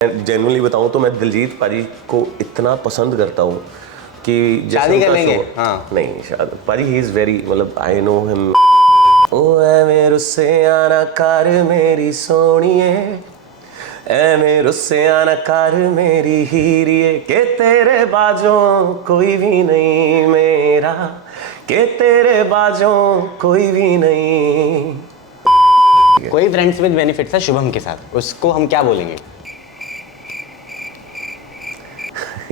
Genuinely बताऊं तो मैं दिलजीत पाजी को इतना पसंद करता हूँ कि शादी कर लेंगे। हाँ नहीं शायद पाजी ही इज़ वेरी मतलब आई नो हिम। ओ ऐ मेरे से आना कर मेरी सोनिए, ऐ मेरे से आना कर मेरी हीरिए, के तेरे बाजों कोई भी नहीं मेरा, के तेरे बाजों कोई भी नहीं। कोई फ्रेंड्स विद बेनिफिट्स है शुभम के साथ, उसको हम क्या बोलेंगे?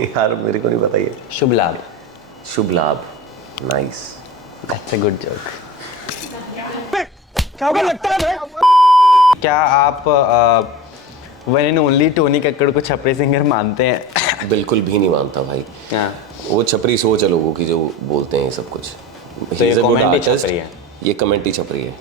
यार मेरे को नहीं पता ये। शुभ लाभ। शुभ लाभ, nice, that's a good joke. क्या लगता है? क्या आप one and only Tony Kakkar को छपरी सिंगर मानते हैं? बिल्कुल भी नहीं मानता भाई। हाँ। वो छपरी सोच है लोगों की जो बोलते हैं ये सब कुछ। तो ये कमेंट ही छपरी है। ये कमेंट ही छपरी है।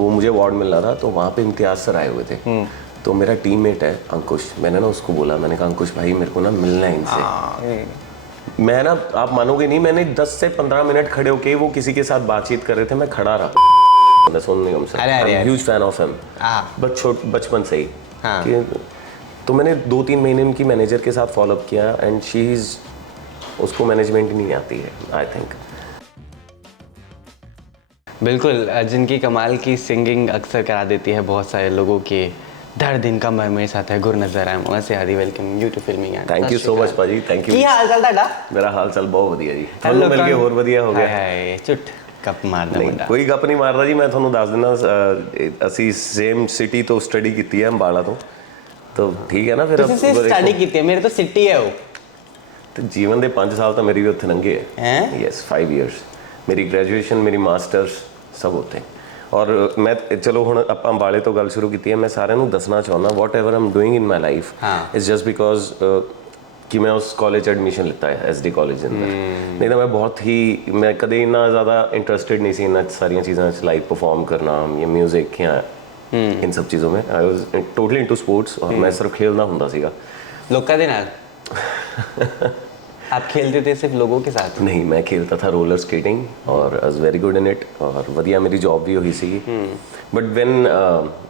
वो मुझे अवार्ड मिल रहा था तो वहाँ पे इम्तियाज सर आए हुए थे। तो मेरा टीममेट है अंकुश, मैंने ना उसको बोला, मैंने कहा अंकुश भाई मेरे को ना मिलना है इनसे। मैं ना, आप मानोगे नहीं, मैंने 10 से 15 मिनट खड़े होके वो किसी के साथ बातचीत कर रहे थे, मैं खड़ा रहा सुनने हमसे। ह्यूज फैन ऑफ हिम, बचपन से ही। हाँ। तो मैंने 2-3 महीने उनकी मैनेजर के साथ फॉलोअप किया एंड शी इज़, उसको मैनेजमेंट ही नहीं आती है आई थिंक। बिल्कुल, जिनकी कमाल की सिंगिंग अक्सर करा देती है बहुत सारे लोगों के दर्द इनका मेरे साथ है गुरनज़र। आई एम वैसे Aadi welcome you to filming and thank you so much पाजी, थैंक यू। ਕੀ ਹਾਲ ਚਾਲ ਤੁਹਾਡਾ? मेरा हाल चाल बहुत ਵਧੀਆ ਜੀ। ਤੁਹਾਨੂੰ ਮਿਲ ਕੇ ਹੋਰ ਵਧੀਆ ਹੋ ਗਿਆ। ਹਾਏ ਝੁੱਟ ਕੱਪ ਮਾਰਦਾ ਨਹੀਂ ਮੁੰਡਾ। ਕੋਈ ਗੱਪ ਨਹੀਂ ਮਾਰਦਾ ਜੀ, ਮੈਂ ਤੁਹਾਨੂੰ ਦੱਸ ਦਿੰਦਾ ਅਸੀਂ ਸੇਮ ਸਿਟੀ ਤੋਂ ਸਟੱਡੀ ਕੀਤੀ ਹੈ ਅੰਬਾਲਾ ਤੋਂ, ਤਾਂ ਠੀਕ ਹੈ ਨਾ। ਫਿਰ ਤੁਸੀਂ ਸਟੱਡੀ ਕੀਤੀ ਹੈ, ਮੇਰੇ ਤੋਂ ਸਿਟੀ ਹੈ ਉਹ। ਤੇ ਜੀਵਨ ਦੇ 5 ਸਾਲ ਤਾਂ ਮੇਰੇ ਵੀ ਉੱਥੇ ਲੰਘੇ ਹੈ। ਯੈਸ 5 ਇਅਰਸ ਮੇਰੀ ਗ੍ਰੈਜੂਏਸ਼ਨ, ਮੇਰੀ ਮਾਸਟਰਸ ਸਭ ਉੱਥੇ। ਔਰ ਮੈਂ ਚਲੋ ਹੁਣ ਆਪਾਂ ਅੰਬਾਲੇ ਤੋਂ ਗੱਲ ਸ਼ੁਰੂ ਕੀਤੀ ਹੈ, ਮੈਂ ਸਾਰਿਆਂ ਨੂੰ ਦੱਸਣਾ ਚਾਹੁੰਦਾ whatever I'm doing in my life is just because ਕਿ ਮੈਂ ਉਸ ਕਾਲਜ 'ਚ ਐਡਮਿਸ਼ਨ ਲਿੱਤਾ ਹੈ SD ਕਾਲਜ ਦੇ ਅੰਦਰ। ਨਹੀਂ ਤਾਂ ਮੈਂ ਬਹੁਤ ਹੀ, ਮੈਂ ਕਦੇ ਇੰਨਾ ਜ਼ਿਆਦਾ ਇੰਟਰਸਟਿਡ नहीं सी ਇਹਨਾਂ ਸਾਰੀਆਂ ਚੀਜ਼ਾਂ 'ਚ, ਲਾਈਕ परफॉर्म करना या म्यूज़िक या इन सब चीज़ों में। I was totally into sports और मैं सिर्फ खेलना ਹੁੰਦਾ ਸੀਗਾ लोगों के नाल। आप खेलते थे सिर्फ लोगों के साथ? नहीं, मैं खेलता था रोलर स्केटिंग और I was very good in it और ਵਧੀਆ ਮੇਰੀ ਜੌਬ ਵੀ ਉਹੀ ਸੀਗੀ। ਬਟ ਵੈਨ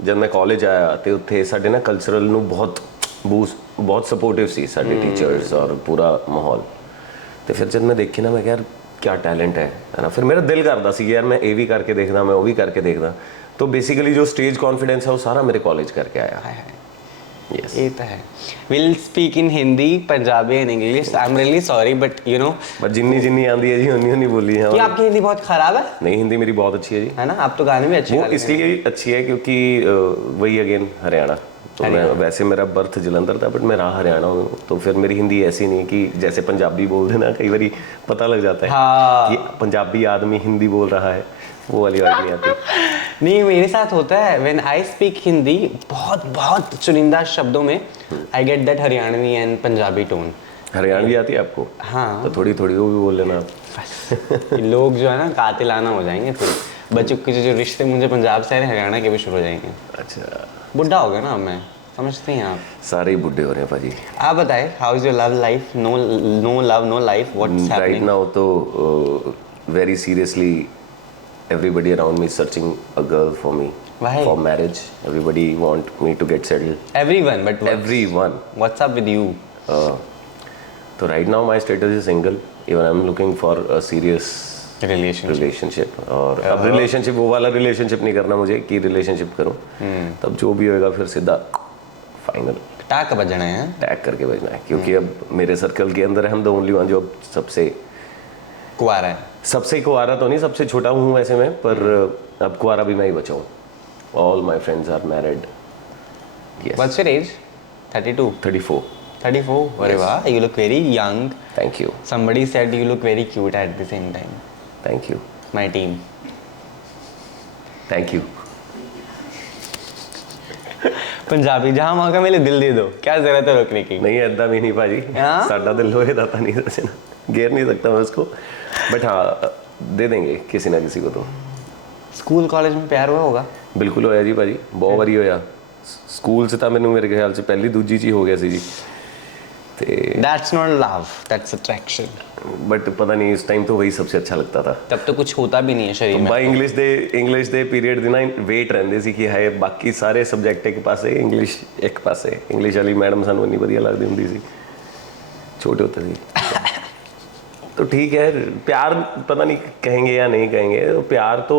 ਜਦ ਮੈਂ ਕਾਲਜ ਆਇਆ ਤੇ ਉੱਥੇ ਸਾਡੇ ਨਾ ਕਲਚਰਲ ਨੂੰ ਬਹੁਤ ਬਹੁਤ ਸਪੋਰਟਿਵ ਸੀ ਸਾਡੇ ਟੀਚਰਸ ਔਰ ਪੂਰਾ ਮਾਹੌਲ। ਤੇ ਫਿਰ ਜਦ ਮੈਂ ਦੇਖੀ ਨਾ, ਮੈਂ ਕਿਹਾ ਯਾਰ ਕਿਆ ਟੈਲੈਂਟ ਹੈ ਨਾ। ਫਿਰ ਮੇਰਾ ਦਿਲ ਕਰਦਾ ਸੀ ਯਾਰ ਮੈਂ ਇਹ ਵੀ ਕਰਕੇ ਦੇਖਦਾ, ਮੈਂ ਉਹ ਵੀ ਕਰਕੇ ਦੇਖਦਾ। तो बेसिकली जो स्टेज कॉन्फिडेंस है वो सारा मेरे कॉलेज करके आया है। Yes. ये तो है। We'll speak in Hindi, Punjabi and English. I'm really sorry, but you know. But जिन्नी आंदी है जी उन्नी बोली है। क्या आपकी हिंदी बहुत खराब है? नहीं, हिंदी मेरी बहुत अच्छी है जी। है ना, आप तो गाने भी अच्छे। वो इसलिए अच्छी है क्योंकि वही अगेन हरियाणा। तो मैं वैसे मेरा बर्थ जलंधर था बट मैं रहा हरियाणा हूँ, तो फिर मेरी हिंदी ऐसी नहीं कि जैसे पंजाबी बोल देना कई बार पता लग जाता है कि पंजाबी आदमी हिंदी बोल रहा है, वो वाली बात नहीं आती। नहीं, मेरे साथ होता है व्हेन आई स्पीक हिंदी, बहुत चुनिंदा शब्दों में I get that Haryanvi and Punjabi tone. Haryanvi आती है आपको? हाँ, तो थोड़ी वो भी बोल लेना। लोग जो है ना कातिलाना हो जाएंगे फिर। बच्चों के जो रिश्ते मुझे पंजाब से हरियाणा के भी शुरू हो जाएंगे। अच्छा, बुढ़ा हो गया ना मैं, समझते हैं आप? सारे ही बुढ़े हो रहे हैं पाजी। आप बताएं, how is your love life? No love no life, what's happening right now? तो very seriously everybody around me is searching a girl for me. Why? For marriage. Everybody want me to get settled. Everyone, but everyone. What's up with you? So right now my status is single. Even I'm looking for a serious relationship. और अब relationship वो वाला relationship नहीं करना मुझे कि relationship करूँ। तब जो भी होएगा फिर सीधा final. टैग बजना है। टैग करके बजना है क्योंकि अब मेरे सर्कल के अंदर हम द ओनली वन जो सबसे कुआरा है। सबसे कुआरा तो नहीं, सबसे छोटा हूँ वैसे मैं, पर अब कुआरा भी मैं ही बचा हूँ। All my friends are married. What's your age? 32? 34. 34? अरे वाह, you look very young. Thank you. Somebody said you look very cute at the same time. Thank you. My team. Thank you. Punjabi जहाँ मौका मिले दिल दे दो, क्या जरूरत है रोकने की? नहीं ऐदा भी नहीं भाजी, साडा दिल लोहे दा तां नहीं दसे ना, घेर नहीं सकता मैं उसको, बट हाँ दे देंगे किसी ना किसी को। तो स्कूल कॉलेज में प्यार हुआ होगा? बिल्कुल होया जी भाजी, बहुत बारी होया। स्कूल से तो मैंने मेरे ख्याल से पहली दूजी ची हो गया सी जी। That's not love, that's attraction. But पता नहीं इस टाइम तो वही सबसे अच्छा लगता था। तब तो कुछ होता भी नहीं है शरीर में। ਬਾਈ ਇੰਗਲਿਸ਼ ਦੇ ਪੀਰੀਅਡ ਦੀ ਨਾ ਵੇਟ ਰਹਿੰਦੇ ਸੀ ਕਿ ਹਾਏ ਬਾਕੀ ਸਾਰੇ ਸਬਜੈਕਟ ਇੱਕ ਪਾਸੇ ਇੰਗਲਿਸ਼ ਇੱਕ ਪਾਸੇ। ਇੰਗਲਿਸ਼ ਵਾਲੀ ਮੈਡਮ ਸਾਨੂੰ ਇੰਨੀ ਵਧੀਆ ਲੱਗਦੀ ਹੁੰਦੀ ਸੀ ਛੋਟੇ ਹੁੰਦੇ ਸੀ। तो ठीक है, प्यार पता नहीं कहेंगे या नहीं कहेंगे, तो प्यार तो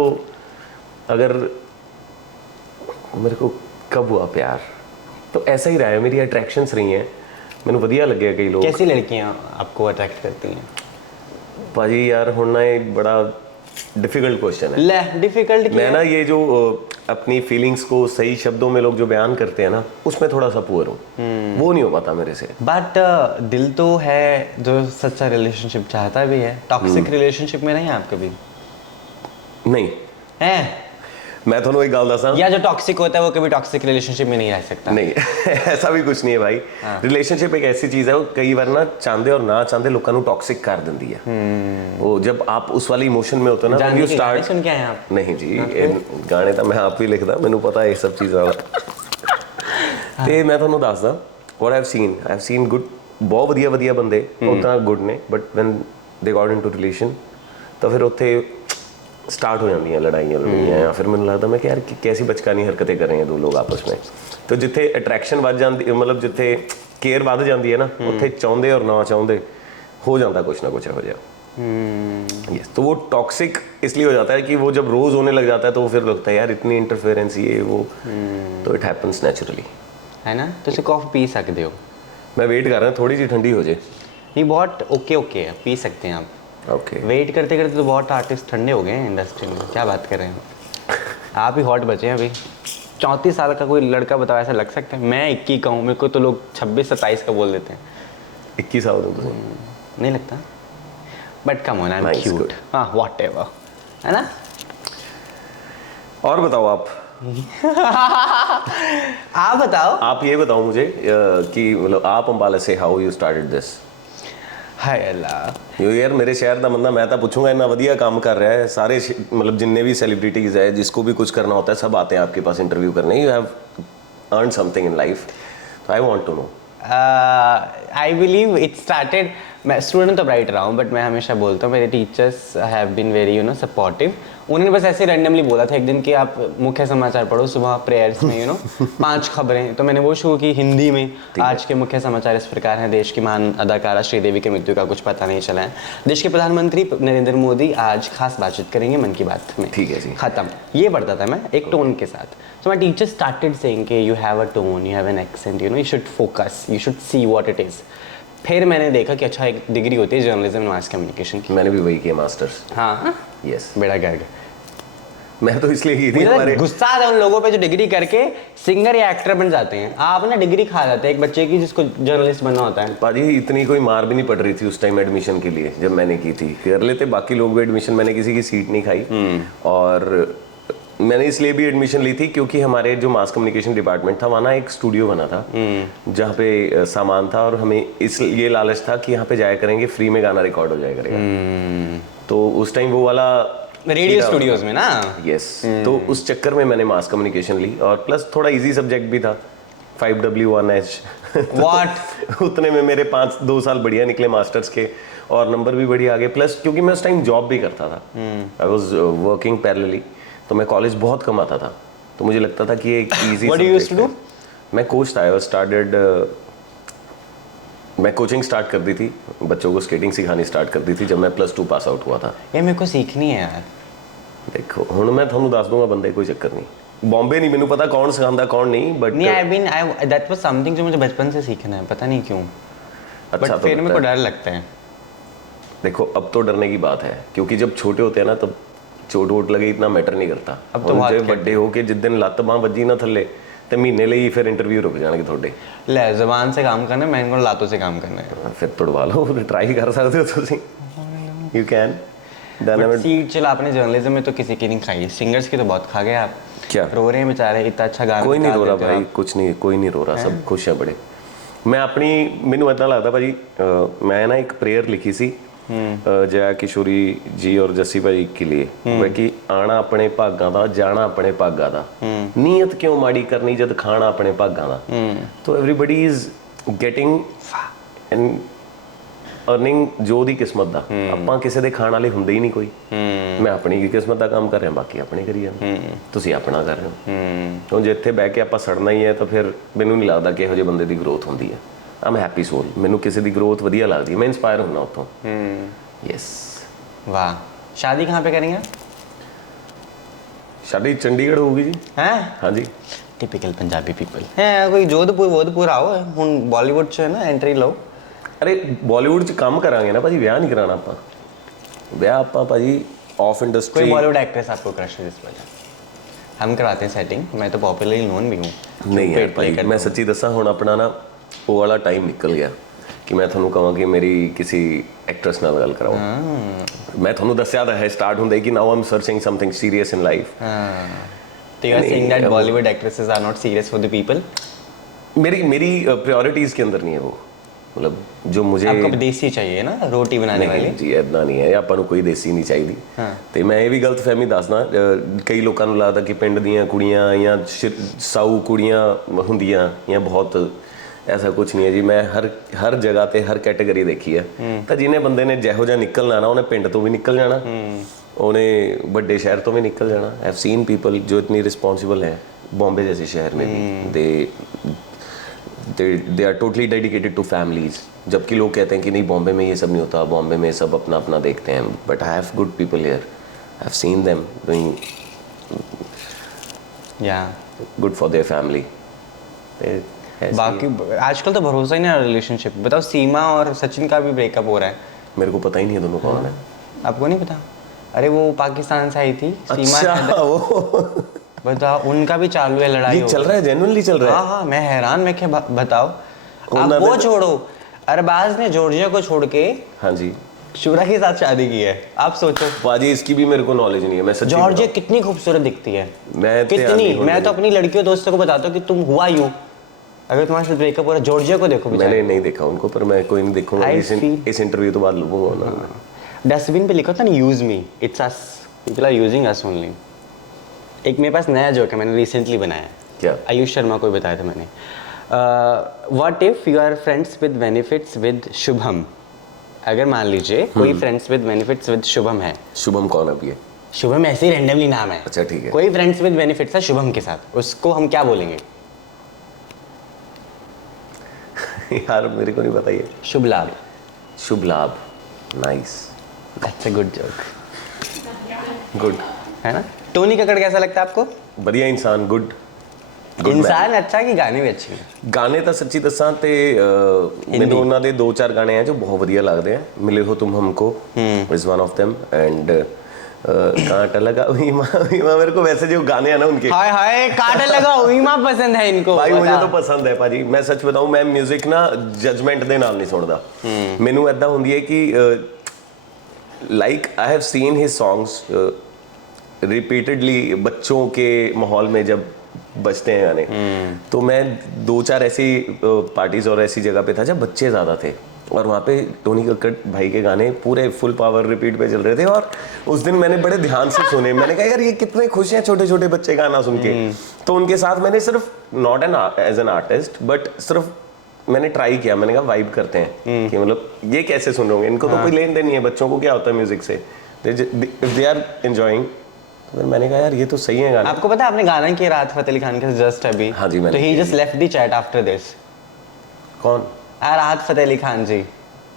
अगर मेरे को कब हुआ प्यार तो ऐसा ही रहा है, मेरी अट्रैक्शंस रही हैं, मैंने वधिया लगे कई लोग। कैसी लड़कियां आपको अट्रैक्ट करती हैं? भाजी यार हुण ना ये बड़ा डिफिकल्ट क्वेश्चन है। ले डिफिकल्ट मैं ना ये जो अपनी फीलिंग्स को सही शब्दों में लोग जो बयान करते हैं ना उसमें थोड़ा सा पुअर हूँ, वो नहीं हो पाता मेरे से। बट दिल तो है जो सच्चा रिलेशनशिप चाहता भी है। टॉक्सिक रिलेशनशिप में नहीं आप कभी? नहीं है मैं थोड़ा एक गल दसा, या जो टॉक्सिक होता है वो कभी टॉक्सिक रिलेशनशिप में नहीं रह सकता। नहीं ऐसा भी कुछ नहीं है भाई। रिलेशनशिप एक ऐसी चीज़ है वो कई बार ना चाहते और ना चाहते लोगों को टॉक्सिक कर देती है। वो जब आप उस वाली इमोशन में होते हो ना, यू स्टार्ट। सुन के आए आप? नहीं जी, गाने तो मैं आप भी लिखदा, मैनू पता है ये सब चीज़ां दा। ते मैं तुहानू दसदा what I have seen good, बहुत वधिया वधिया बंदे उदां गुड ने, but when they got into relation तो फिर उत्थे स्टार्ट हो जाती लड़ाइयाँ या फिर मैंने लगता मैं कि यार कैसी बचकानी हरकतें कर रहे हैं दो लोग आपस में। तो जिथे अट्रैक्शन बढ़ जाती, मतलब जिथे केयर बढ़ जाती है ना, उत्थे चाहते और ना चाहते हो जाता कुछ ना कुछ हो जाए। यस, तो वो टॉक्सिक इसलिए हो जाता है कि वो जब रोज़ होने लग जाता है तो फिर लगता है यार इतनी इंटरफेरेंस ये वो, तो इट हैपन्स नेचुरली, है ना। तो उसे कॉफ़ी पी सकते हो? मैं वेट कर रहा हूँ थोड़ी सी ठंडी हो जाए। नहीं बहुत ओके है, पी सकते हैं आप। ओके वेट करते करते तो बहुत आर्टिस्ट ठंडे हो गए हैं इंडस्ट्री में, क्या बात कर रहे हैं आप ही हॉट बचे हैं अभी। 34 साल का कोई लड़का बताओ ऐसा लग सकता है? मैं 21 का हूँ, मेरे को तो लोग 26-27 का बोल देते हैं। 21 साल हो गए नहीं लगता, but come on, I am cute. हाँ व्हाटएवर, है ना। और बताओ आप आप बताओ। आप ये बताओ मुझे कि मतलब आप अंबाला से हाउ यू स्टार्टेड दिस। हाय अल्लाह यार मेरे शहर का बंदा, मैं तो पूछूंगा इतना वधिया काम कर रहा है, सारे मतलब जितने भी सेलिब्रिटीज़ है जिसको भी कुछ करना होता है सब आते हैं आपके पास इंटरव्यू करने। You have earn something in life, तो I want to know. I believe it started, मैं स्टूडेंट तो ब्राइट रहा हूँ बट मैं हमेशा बोलता हूँ मेरे teachers have been very supportive. उन्होंने बस ऐसे रैंडमली बोला था एक दिन कि आप मुख्य समाचार पढ़ो सुबह प्रेयर्स में 5 खबरें, तो मैंने वो शुरू की हिंदी में। आज के मुख्य समाचार इस प्रकार हैं। देश की महान अदाकारा श्रीदेवी की मृत्यु का कुछ पता नहीं चला है। देश के प्रधानमंत्री नरेंद्र मोदी आज खास बातचीत करेंगे मन की बात में। ठीक है जी, खत्म। ये पढ़ता था मैं एक टोन के साथ। So my teacher started saying कि you have a tone, you have an accent, you should focus, you should see what it is. फिर मैंने देखा कि अच्छा एक डिग्री होती है जर्नलिज्म एंड मास कम्युनिकेशन की। मैंने भी वही किया मास्टर्स। हाँ यस, बेड़ा गर्ग। मैं तो इसलिए की थी। मुझे गुस्सा आता है उन लोगों पे जो डिग्री करके सिंगर या एक्टर बन जाते हैं। आप ना डिग्री खा जाते हैं एक बच्चे की जिसको जर्नलिस्ट बनना होता है। पाजी इतनी कोई मार भी नहीं पड़ रही थी उस टाइम एडमिशन के लिए, जब मैंने की थी। कर लेते बाकी लोग भी एडमिशन, मैंने किसी की सीट नहीं खाई। और मैंने इसलिए भी एडमिशन ली थी क्योंकि हमारे जो मास कम्युनिकेशन डिपार्टमेंट था वहाँ ना एक स्टूडियो बना था जहाँ पे सामान था, और हमें इस ये लालच था कि यहाँ पे जाया करेंगे फ्री में गाना रिकॉर्ड हो जाया करेगा। तो उस टाइम वो वाला रेडियो स्टूडियोज में ना। यस, तो उस चक्कर में मैंने मास कम्युनिकेशन ली, और प्लस थोड़ा इजी सब्जेक्ट भी था 5W1H। व्हाट उतने में मेरे 2 साल बढ़िया निकले मास्टर्स के, और नंबर भी बढ़िया आ गए। प्लस क्योंकि मैं उस टाइम जॉब भी करता था, आई वाज वर्किंग पैरेलली, तो मैं कॉलेज बहुत कम आता था, तो मुझे लगता था कि एक easy. What do you used to do? मैं कोच था, आई वाज स्टार्टेड, मैं कोचिंग स्टार्ट कर दी थी, बच्चों को स्केटिंग सिखानी स्टार्ट कर दी थी जब मैं +2 पास आउट हुआ था। ये मेरे को सीखनी है यार। देखो हुण मैं थोनू दस दूंगा बंदे, कोई चक्कर नहीं। बॉम्बे नहीं, मैनू पता कौन सिखांदा कौन नहीं, बट नहीं आई दैट वाज समथिंग जो मुझे बचपन से सीखना है, पता नहीं क्यों। अच्छा, बट फिर मेरे को डर लगता है। देखो अब तो डरने की बात है, क्योंकि जब छोटे होते हैं ना तब चोट वोट लगे इतना मैटर नहीं करता। अब तो बहुत बड़े हो के जिस दिन लत्त बांह वजी ना थले तो महीने ਲਈ फिर इंटरव्यू रुक जाएंगे थोड़े। ले जबान से काम करना है, मैंने को लातों से काम करना है। फिर तुड़वा लो, ट्राई कर सकते हो तुसी, यू कैन। सीट चला आपने जर्नलिज्म में तो किसी की नहीं खाई, सिंगर्स की तो बहुत खा गए आप। क्या रो रहे हैं बेचारे, इतना अच्छा गाना। कोई नहीं रो रहा भाई, कुछ नहीं, कोई नहीं रो रहा, सब खुश है बड़े। मैं अपनी, मैनू इतना लगता भाजी, मैं ना एक प्रेयर लिखी सी जया किशोरी जी और जस्सी भाई के लिए, वह कि आना अपने भागां दा, जाना अपने भागां दा, नीयत क्यों माड़ी करनी जद खाना अपने भागां दा। तो everybody is getting and earning ਜੋ ਦੀ ਕਿਸਮਤ ਦਾ, ਆਪਾਂ ਕਿਸੇ ਦੇ ਖਾਣ ਵਾਲੇ ਹੁੰਦੇ ਹੀ ਨਹੀਂ ਕੋਈ। ਮੈਂ ਆਪਣੀ ਕਿਸਮਤ ਦਾ ਕੰਮ ਕਰ ਰਿਹਾ, ਬਾਕੀ ਆਪਣੇ ਕਰੀ ਜਾਂਦੇ, ਤੁਸੀਂ ਆਪਣਾ ਕਰ ਰਹੇ ਹੋ। ਹੁਣ ਜੇ ਇੱਥੇ ਬਹਿ ਕੇ ਆਪਾਂ ਸੜਨਾ ਹੀ ਹੈ ਤਾਂ ਫਿਰ ਮੈਨੂੰ ਨਹੀਂ ਲੱਗਦਾ ਕਿ ਇਹੋ ਜਿਹੇ ਬੰਦੇ ਦੀ ਗਰੋਥ ਹੁੰਦੀ ਹੈ। ਆਮ ਹੈਪੀ ਸੋਲ, ਮੈਨੂੰ ਕਿਸੇ ਦੀ ਗਰੋਥ ਵਧੀਆ ਲੱਗਦੀ ਹੈ, ਮੈਂ ਇੰਸਪਾਇਰ ਹੁੰਦਾ ਉੱਥੋਂ। ਯੈਸ। वाह, शादी कहाँ पे करेंगे? शादी चंडीगढ़ होगी जी। हैं? हाँ जी। टिपिकल पंजाबी पीपल है। कोई जोधपुर आओ, ਹੁਣ ਬਾਲੀਵੁੱਡ 'ਚ ਹੈ ਨਾ ਐਂਟਰੀ ਲਓ। ਅਰੇ ਬਾਲੀਵੁੱਡ 'ਚ ਕੰਮ ਕਰਾਂਗੇ ਨਾ ਭਾਜੀ, ਵਿਆਹ ਨਹੀਂ ਕਰਾਣਾ ਆਪਾਂ। ਵਿਆਹ ਆਪਾਂ ਭਾਜੀ ऑफ इंडस्ट्री। कोई बॉलीवुड एक्ट्रेस आपको क्रश है इस वजह? हम करवाते हैं सेटिंग, मैं तो पॉपुलरली नोन भी हूँ। नहीं यार भाई, मैं सच्ची दसा ਹੁਣ ਆਪਣਾ ਨਾ ਉਹ ਵਾਲਾ ਟਾਈਮ ਨਿਕਲ ਗਿਆ ਕਿ ਮੈਂ ਤੁਹਾਨੂੰ ਕਹਾਂ ਕਿ ਮੇਰੀ ਕਿਸੇ ਐਕਟਰੈਸ ਨਾਲ ਗੱਲ ਕਰਾਓ। ਮੈਂ ਤੁਹਾਨੂੰ ਦੱਸਿਆ ਤਾਂ ਹੈ ਸਟਾਰਟ ਹੁੰਦਾ ਕਿ now I'm searching something serious in life. तो you are saying that Bollywood actresses are not serious for the people? मेरी प्रायोरिटीज़ के अंदर नहीं है वो, मतलब जो मुझे आपको देसी चाहिए ना, रोटी बनाने वाली। ਜੀ ਇਦਾਂ ਨਹੀਂ ਹੈ, ਆਪਾਂ ਨੂੰ ਕੋਈ ਦੇਸੀ ਨਹੀਂ ਚਾਹੀਦੀ। ਤੇ ਮੈਂ ਇਹ ਵੀ ਗਲਤਫਹਿਮੀ ਦੱਸਦਾ, ਕਈ ਲੋਕਾਂ ਨੂੰ ਲੱਗਦਾ ਕਿ ਪਿੰਡ ਦੀਆਂ ਕੁੜੀਆਂ ਜਾਂ ਸਾਊ ਕੁੜੀਆਂ ਹੁੰਦੀਆਂ ਜਾਂ ਬਹੁਤ, ਐਸਾ ਕੁਝ ਨਹੀਂ ਹੈ ਜੀ। ਮੈਂ ਹਰ ਜਗ੍ਹਾ ਤੇ ਹਰ ਕੈਟਾਗਰੀ ਦੇਖੀ ਹੈ। ਤਾਂ ਜਿਹਨੇ ਬੰਦੇ ਨੇ ਜਿਹੋ ਜਿਹਾ ਨਿਕਲਣਾ ਨਾ, ਉਹਨੇ ਪਿੰਡ ਤੋਂ ਵੀ ਨਿਕਲ ਜਾਣਾ, ਉਹਨੇ ਵੱਡੇ ਸ਼ਹਿਰ ਤੋਂ भी निकल जाना। आई हैव सीन पीपल जो इतनी रिस्पॉन्सिबल है बॉम्बे जैसे शहर में भी, they are totally dedicated to families, जबकि लोग कहते हैं कि नहीं बॉम्बे में ये सब नहीं होता, बॉम्बे में सब अपना अपना देखते हैं। But I have good people here, I have seen them doing good for their family. बाकी आजकल तो भरोसा ही नहीं है रिलेशनशिप। बताओ, सीमा और सचिन का भी ब्रेकअप हो रहा है। मेरे को पता ही नहीं है दोनों कौन है। आपको नहीं पता? अरे वो पाकिस्तान से आई थी सीमा। अच्छा, वो बताओ, उनका भी चालू है लड़ाई। चल रहा है, जेन्युइनली चल रहा है। हाँ, मैं हैरान। मैं क्या बताओ, आप वो छोड़ो, अरबाज ने जॉर्जिया को छोड़ के हाँ जी शुरा के साथ शादी की है। आप सोचो बाजी, इसकी भी मेरे को नॉलेज नहीं है। मैं सच्ची जॉर्जिया कितनी खूबसूरत दिखती है, कितनी। मैं तो अपनी लड़कियों दोस्तों को बताता हूँ कि तुम हुआ यूं, अगर तुम्हारे साथ ब्रेकअप हो रहा है, जॉर्जिया को देखो। मैंने नहीं देखा उनको, पर मैं कोई नहीं देखूंगा। इस इंटरव्यू तो बाद लूंगा उन्होंने। डस्टबिन पे लिखा था ना, use me, it's us, people are using us only. एक मेरे पास नया जोक है, मैंने रिसेंटली बनाया। क्या? आयुष शर्मा को बताया था मैंने। What if you are friends with benefits with Shubham? अगर मान लीजिए कोई friends with benefits with Shubham है। शुभम कौन है अभी? शुभम ऐसे ही रैंडमली नाम है। अच्छा ठीक है। कोई फ्रेंड्स विद बेनिफिट्स है शुभम के साथ, उसको हम क्या बोलेंगे? यार मेरे को नहीं पता ये। शुभ लाभ। शुभ लाभ, nice, that's a good joke. Good है ना? टोनी कक्कड़ कैसा लगता है आपको? बढ़िया इंसान, गुड इंसान अच्छा कि गाने भी अच्छे हैं? गाने ਤਾਂ ਸੱਚੀ ਦੱਸਾਂ ਤੇ ਮੈਨੂੰ ਉਹਨਾਂ ਦੇ 2-4 ਗਾਣੇ ਆ ਜੋ ਬਹੁਤ ਵਧੀਆ ਲੱਗਦੇ ਆ। ਮਿਲੇ ਹੋ ਤੁਮ ਹਮਕੋ is one of them, and कांटा लगा वीमा। मेरे को वैसे जो गाने हैं ना उनके, हाय हाय, कांटा लगा वीमा पसंद है इनको। भाई मुझे तो पसंद है भाजी। मैं सच बताऊं, मैं म्यूजिक ना जजमेंट ਦੇ ਨਾਲ ਨਹੀਂ ਸੁਣਦਾ। ਮੈਨੂੰ ਇਦਾਂ ਹੁੰਦੀ ਹੈ ਕਿ like I have seen his songs repeatedly बच्चों के माहौल में जब बजते हैं गाने, तो मैं 2-4 ऐसी पार्टीज और ऐसी जगह पे था जब बच्चे ज़्यादा थे, और वहाँ पे टोनी कक्कड़ भाई के गाने पूरे फुल पावर रिपीट पे चल रहे थे। और उस दिन मैंने बड़े ध्यान से सुने, मैंने कहा यार ये कितने खुश हैं छोटे छोटे बच्चे गाना सुन के। तो उनके साथ मैंने सिर्फ not as an artist but सिर्फ मैंने ट्राई किया, मैंने कहा वाइब करते हैं कि मतलब ये कैसे सुन रहे होंगे, इनको तो कोई लेन देन नहीं है, बच्चों को क्या होता है म्यूजिक से, इफ दे आर एंजॉयिंग। तो फिर मैंने कहा यार ये तो सही है गाना। आपको पता है आपने गाना किया राहत फतेह अली खान के जस्ट अभी? हाँ जी, मैंने। तो he just left the chat after this. कौन? राहत फतेह अली खान जी।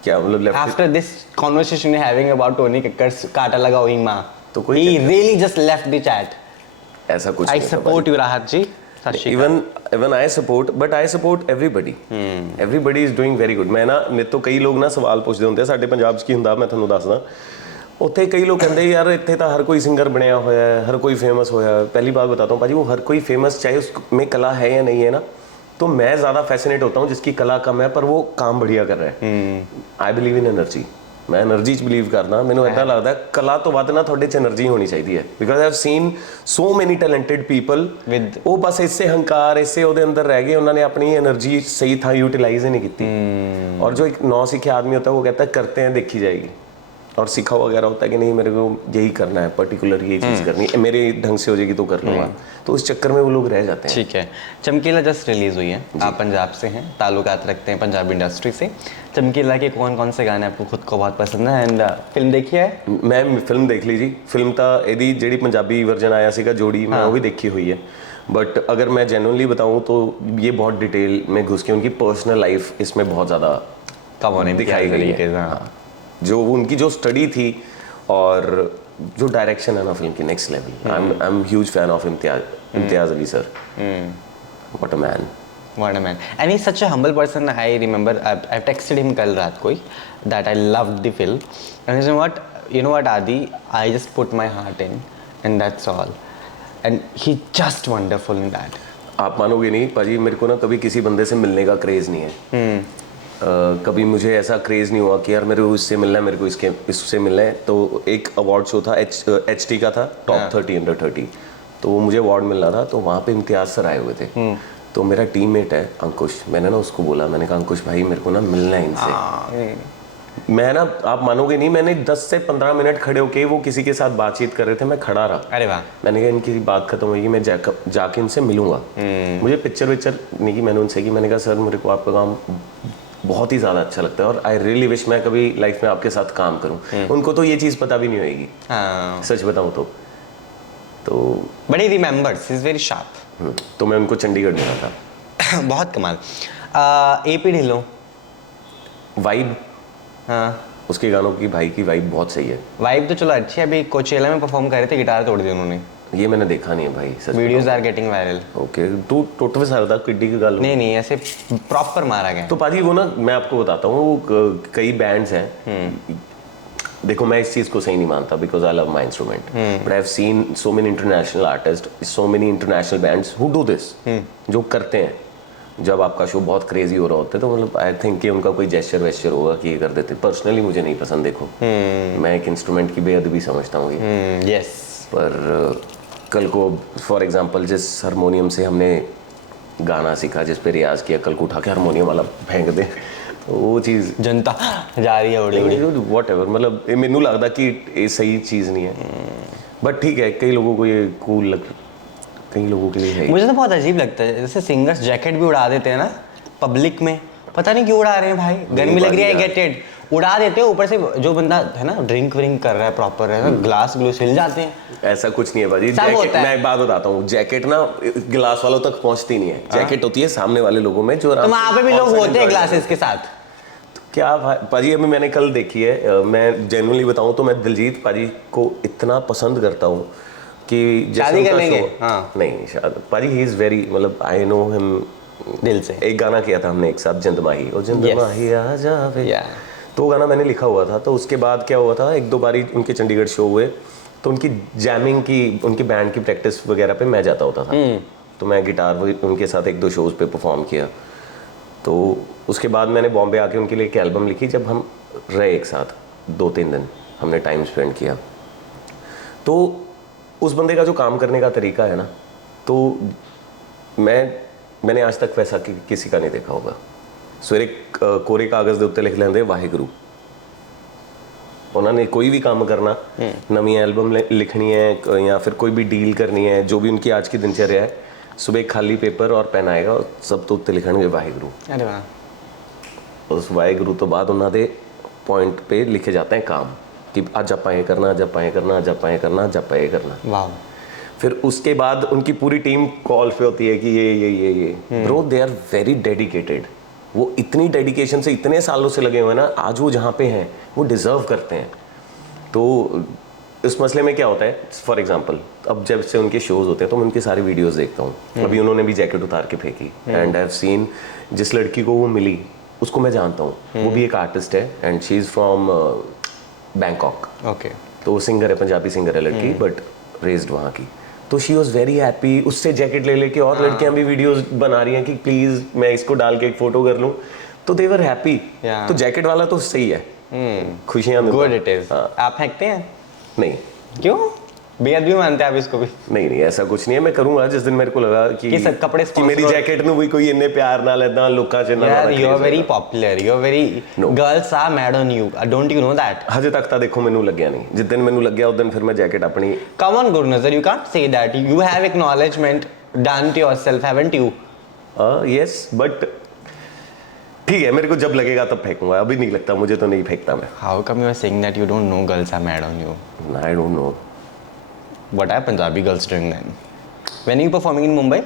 क्या मतलब left? After this conversation we having about Tony Kakkar कांटा लगा वीमा, तो कोई he really just left the chat. ऐसा कुछ आई सपोर्ट यू राहत जी। even I support, but I support everybody. Everybody is doing very good। मैं ना, मेरे तो कई लोग ना सवाल पूछते ਹੁੰਦੇ ਸਾਡੇ ਪੰਜਾਬ 'ਚ ਕੀ ਹੁੰਦਾ, ਮੈਂ ਤੁਹਾਨੂੰ ਦੱਸਦਾ। ਉੱਥੇ ਕਈ ਲੋग ਕਹਿੰਦੇ ਯਾਰ ਇੱਥੇ ਤਾਂ हर कोई सिंगर ਬਣਿਆ ਹੋਇਆ है, हर कोई फेमस होया है। पहली बात बताता हूँ भाजी, वो हर कोई फेमस चाहे उसमें कला है या नहीं है ना, तो मैं ज़्यादा फैसिनेट होता हूँ जिसकी कला कम है पर वो काम बढ़िया कर रहा है। आई बिलीव इन एनर्जी, मैं एनर्जी 'ਚ ਬਿਲੀਵ ਕਰਦਾ। ਮੈਨੂੰ ਇੱਦਾਂ ਲੱਗਦਾ ਕਲਾ ਤੋਂ ਵੱਧ ਨਾ ਤੁਹਾਡੇ 'ਚ એનર્ਜੀ ਹੋਣੀ ਚਾਹੀਦੀ ਹੈ, ਬਿਕਾਜ਼ ਆਈ ਹੈਵ ਸੀਨ ਸੋ ਮੈਨੀ ਟੈਲੈਂਟਡ ਪੀਪਲ ਉਹ ਬਸ ਇਸੇ ਹੰਕਾਰ ਇਸੇ ਉਹਦੇ ਅੰਦਰ ਰਹਿ ਗਏ, ਉਹਨਾਂ ਨੇ ਆਪਣੀ एनर्जी सही था यूटिलाइज ही नहीं की। और जो एक नौसिखिया आदमी होता है वो कहता है करते हैं देखी जाएगी। और सीखा वगैरह होता है कि नहीं मेरे को यही करना है, पर्टिकुलर ये चीज़ करनी है, मेरे ढंग से हो जाएगी तो कर लूँगा, तो उस चक्कर में वो लोग रह जाते हैं। ठीक है, चमकीला जस्ट रिलीज हुई है, आप पंजाब से हैं, ताल्लुकात रखते हैं पंजाबी इंडस्ट्री से। चमकीला के कौन कौन से गाने आपको खुद को बहुत पसंद है एंड फिल्म देखी है? मैं फिल्म देख ली जी, फिल्म ਤਾਂ ਇਹਦੀ ਜਿਹੜੀ ਪੰਜਾਬੀ वर्जन आया ਸੀਗਾ जोड़ी, मैं वो भी देखी हुई है। बट अगर मैं जेन्युइनली बताऊँ तो ये बहुत डिटेल में घुस के उनकी पर्सनल लाइफ इसमें बहुत ज़्यादा कम होने दिखाई गई है। हाँ, जो उनकी जो स्टडी थी और जो डायरेक्शन है ना फिल्म की, next level. I am huge fan of Imtiaz Ali sir. What a man, What a man. And he's such a humble person. I remember I texted him कल रात को that I loved the film. And he said, you know what, Adi, I just put my heart in, and that's all. And he's just wonderful in that. आप मानोगे नहीं पाजी, मेरे को ना कभी किसी बंदे से मिलने का क्रेज़ नहीं है। कभी मुझे ऐसा क्रेज़ नहीं हुआ कि यार मेरे को इससे मिलना है, मेरे को इससे मिलना है। तो एक अवार्ड शो था, HT का था, टॉप 30 अंडर 30, तो वो मुझे अवार्ड मिलना था, तो वहाँ पे इम्तियाज सर आए हुए थे। तो मेरा टीममेट है अंकुश, मैंने ना उसको बोला, मैंने कहा अंकुश भाई मेरे को ना मिलना है इनसे। मैं ना, आप मानोगे नहीं, मैंने 10 से 15 मिनट खड़े होके, वो किसी के साथ बातचीत कर रहे थे, मैं खड़ा रहा। अरे वाह। मैंने कहा इनकी बात खत्म होगी, मैं जाके इनसे मिलूंगा। मुझे पिक्चर नहीं की मैंने उनसे की, मैंने कहा सर मेरे को आपका काम बहुत ही ज़्यादा अच्छा लगता है और आई रियली विश मैं कभी लाइफ में आपके साथ काम करूँ। उनको तो ये चीज़ पता भी नहीं होगी, सच बताऊँ तो but he remembers, he is very sharp. तो मैं उनको चंडीगढ़ मिला था। बहुत कमाल। AP ढिल्लों वाइब, हाँ, उसके गानों की भाई की वाइब बहुत सही है। वाइब तो चलो अच्छी है। अभी कोचेला में परफॉर्म कर रहे थे, गिटार तोड़ दी उन्होंने। ये मैंने देखा नहीं है भाई, सच। Videos are getting viral. Okay, तू टोटवे सारदा किड्डी की गाल नहीं ऐसे प्रॉपर मारा गया। तो पाजी वो ना, मैं आपको बताता हूँ, वो कई बैंड्स हैं। देखो मैं इस चीज़ को सही नहीं मानता because I love my instrument, but I have seen so many international artist, so many international bands who do this, जो करते हैं। जब आपका शो बहुत क्रेजी हो रहा होता है तो मतलब आई थिंक कि उनका कोई जेस्चर वेस्चर होगा कि ये कर देते। पर्सनली मुझे नहीं पसंद। देखो मैं एक इंस्ट्रूमेंट की बेअदबी समझता हूँ ये। यस। पर कल को फॉर एग्जांपल जिस हारमोनियम से हमने गाना सीखा, जिस पे रियाज किया, कल को उठा के हारमोनियम वाला फेंक दे, वो चीज़ जनता जा रही है उड़ी वॉट एवर, मतलब मैनू लगता कि ये सही चीज़ नहीं है। बट ठीक है, कई लोगों को ये कूल लग, कई लोगों के लिए है। मुझे तो बहुत अजीब लगता है, जैसे सिंगर्स जैकेट भी उड़ा देते हैं ना पब्लिक में, पता नहीं क्यों उड़ा रहे हैं भाई। गर्मी लग रही है, गेट इट, उड़ा देते हैं। ऊपर से जो बंदा है ना ड्रिंक व्रिंक कर रहा है प्रॉपर है ना, ग्लास ग्लूस हिल जाते हैं। ऐसा कुछ नहीं है भाजी, मैं एक बात बताता हूँ, जैकेट ना गिलास वालों तक पहुँचती नहीं है। जैकेट होती है सामने वाले लोगों में, जो वहाँ पे भी लोग होते हैं ग्लासेस के साथ। क्या पाजी, अभी मैंने कल देखी है, मैं जेन्युइनली बताऊं तो मैं दिलजीत पाजी को इतना पसंद करता हूँ कि शादी कर लेंगे। हाँ। नहीं शादी पाजी, ही इज़ वेरी, मतलब आई नो हिम दिल से। एक गाना किया था हमने एक साथ, जिंदमाही, और जिंदमाही आ जावे, तो गाना मैंने लिखा हुआ था। तो उसके बाद क्या हुआ था, एक दो बारी उनके चंडीगढ़ शो हुए, तो उनकी जैमिंग की, उनकी बैंड की प्रैक्टिस वगैरह पे मैं जाता होता था। तो मैं गिटार उनके साथ एक दो शोज़ पे परफॉर्म किया। तो उसके बाद मैंने बॉम्बे आके उनके लिए एक एल्बम लिखी। जब हम रहे एक साथ 2-3 दिन हमने टाइम स्पेंड किया, तो उस बंदे का जो काम करने का तरीका है ना, तो मैंने आज तक वैसा किसी का नहीं देखा होगा। सवेरे कोरे कागज़ के उत्ते लिख लेंदे वाहिगुरू। उन्होंने कोई भी काम करना, नवी एल्बम लिखनी है या फिर कोई भी डील करनी है, जो भी उनकी आज की दिनचर्या है, सुबह खाली पेपर और पेन आएगा और सब तो उत्ते लिखणगे वाहिगुरू। अरे वाह। उस वाहिगुरू तो बाद उन्होंने पॉइंट पे लिखे जाते हैं काम कि आज आप ये करना, आज आप ये करना, आज आप ये करना, आज आप ये करना। वाह। फिर उसके बाद उनकी पूरी टीम कॉल पे होती है कि ये bro, they are very dedicated. वो इतनी डेडिकेशन से इतने सालों से लगे हुए हैं ना, आज वो जहाँ पे हैं वो डिज़र्व करते हैं। तो इस मसले में क्या होता है, फॉर एग्जांपल अब जब से उनके शोज़ होते हैं तो मैं उनकी सारी वीडियोस देखता हूँ। अभी उन्होंने भी जैकेट उतार के फेंकी, एंड आई हैव सीन जिस लड़की को वो मिली उसको मैं जानता हूँ, वो भी एक आर्टिस्ट है and she is from Bangkok. Okay. तो वो सिंगर है, पंजाबी सिंगर है लड़की, बट रेज्ड वहाँ की। तो शी वॉज वेरी हैप्पी, उससे जैकेट ले लेके और लड़कियां भी वीडियोस बना रही हैं कि प्लीज़ मैं इसको डाल के एक फ़ोटो कर लूँ, तो दे वर हैप्पी। तो जैकेट वाला तो सही है, खुशियाँ गुड इट इज। आप फेंकते हैं? नहीं। क्यों? बेहद भी मानते हैं आप इसको भी? नहीं नहीं ऐसा कुछ नहीं है, मैं करूंगा जिस दिन मेरे को लगा कि सब कपड़े कि मेरी जैकेट ਨੂੰ ਵੀ ਕੋਈ ਇੰਨੇ ਪਿਆਰ ਨਾਲ ਇਦਾਂ ਲੋਕਾਂ 'ਚ ਨਾ यार you are very popular, you are very No. girls are mad on you, don't you know that? ਹਜੇ ਤੱਕ ਤਾਂ ਦੇਖੋ ਮੈਨੂੰ ਲੱਗਿਆ ਨਹੀਂ, ਜਿਸ ਦਿਨ ਮੈਨੂੰ ਲੱਗਿਆ ਉਸ ਦਿਨ ਫਿਰ ਮੈਂ ਜੈਕਟ ਆਪਣੀ Come on Gurnazar, you can't say that, you have acknowledgement done to yourself, haven't you? Yes but ठीक है, मेरे को जब लगेगा तब फेंकूंगा, अभी नहीं लगता, मुझे तो नहीं फेंकता मैं. How come you are saying that you don't know girls are mad on you? I don't know. What are Punjabi girls doing then? When are you performing in Mumbai?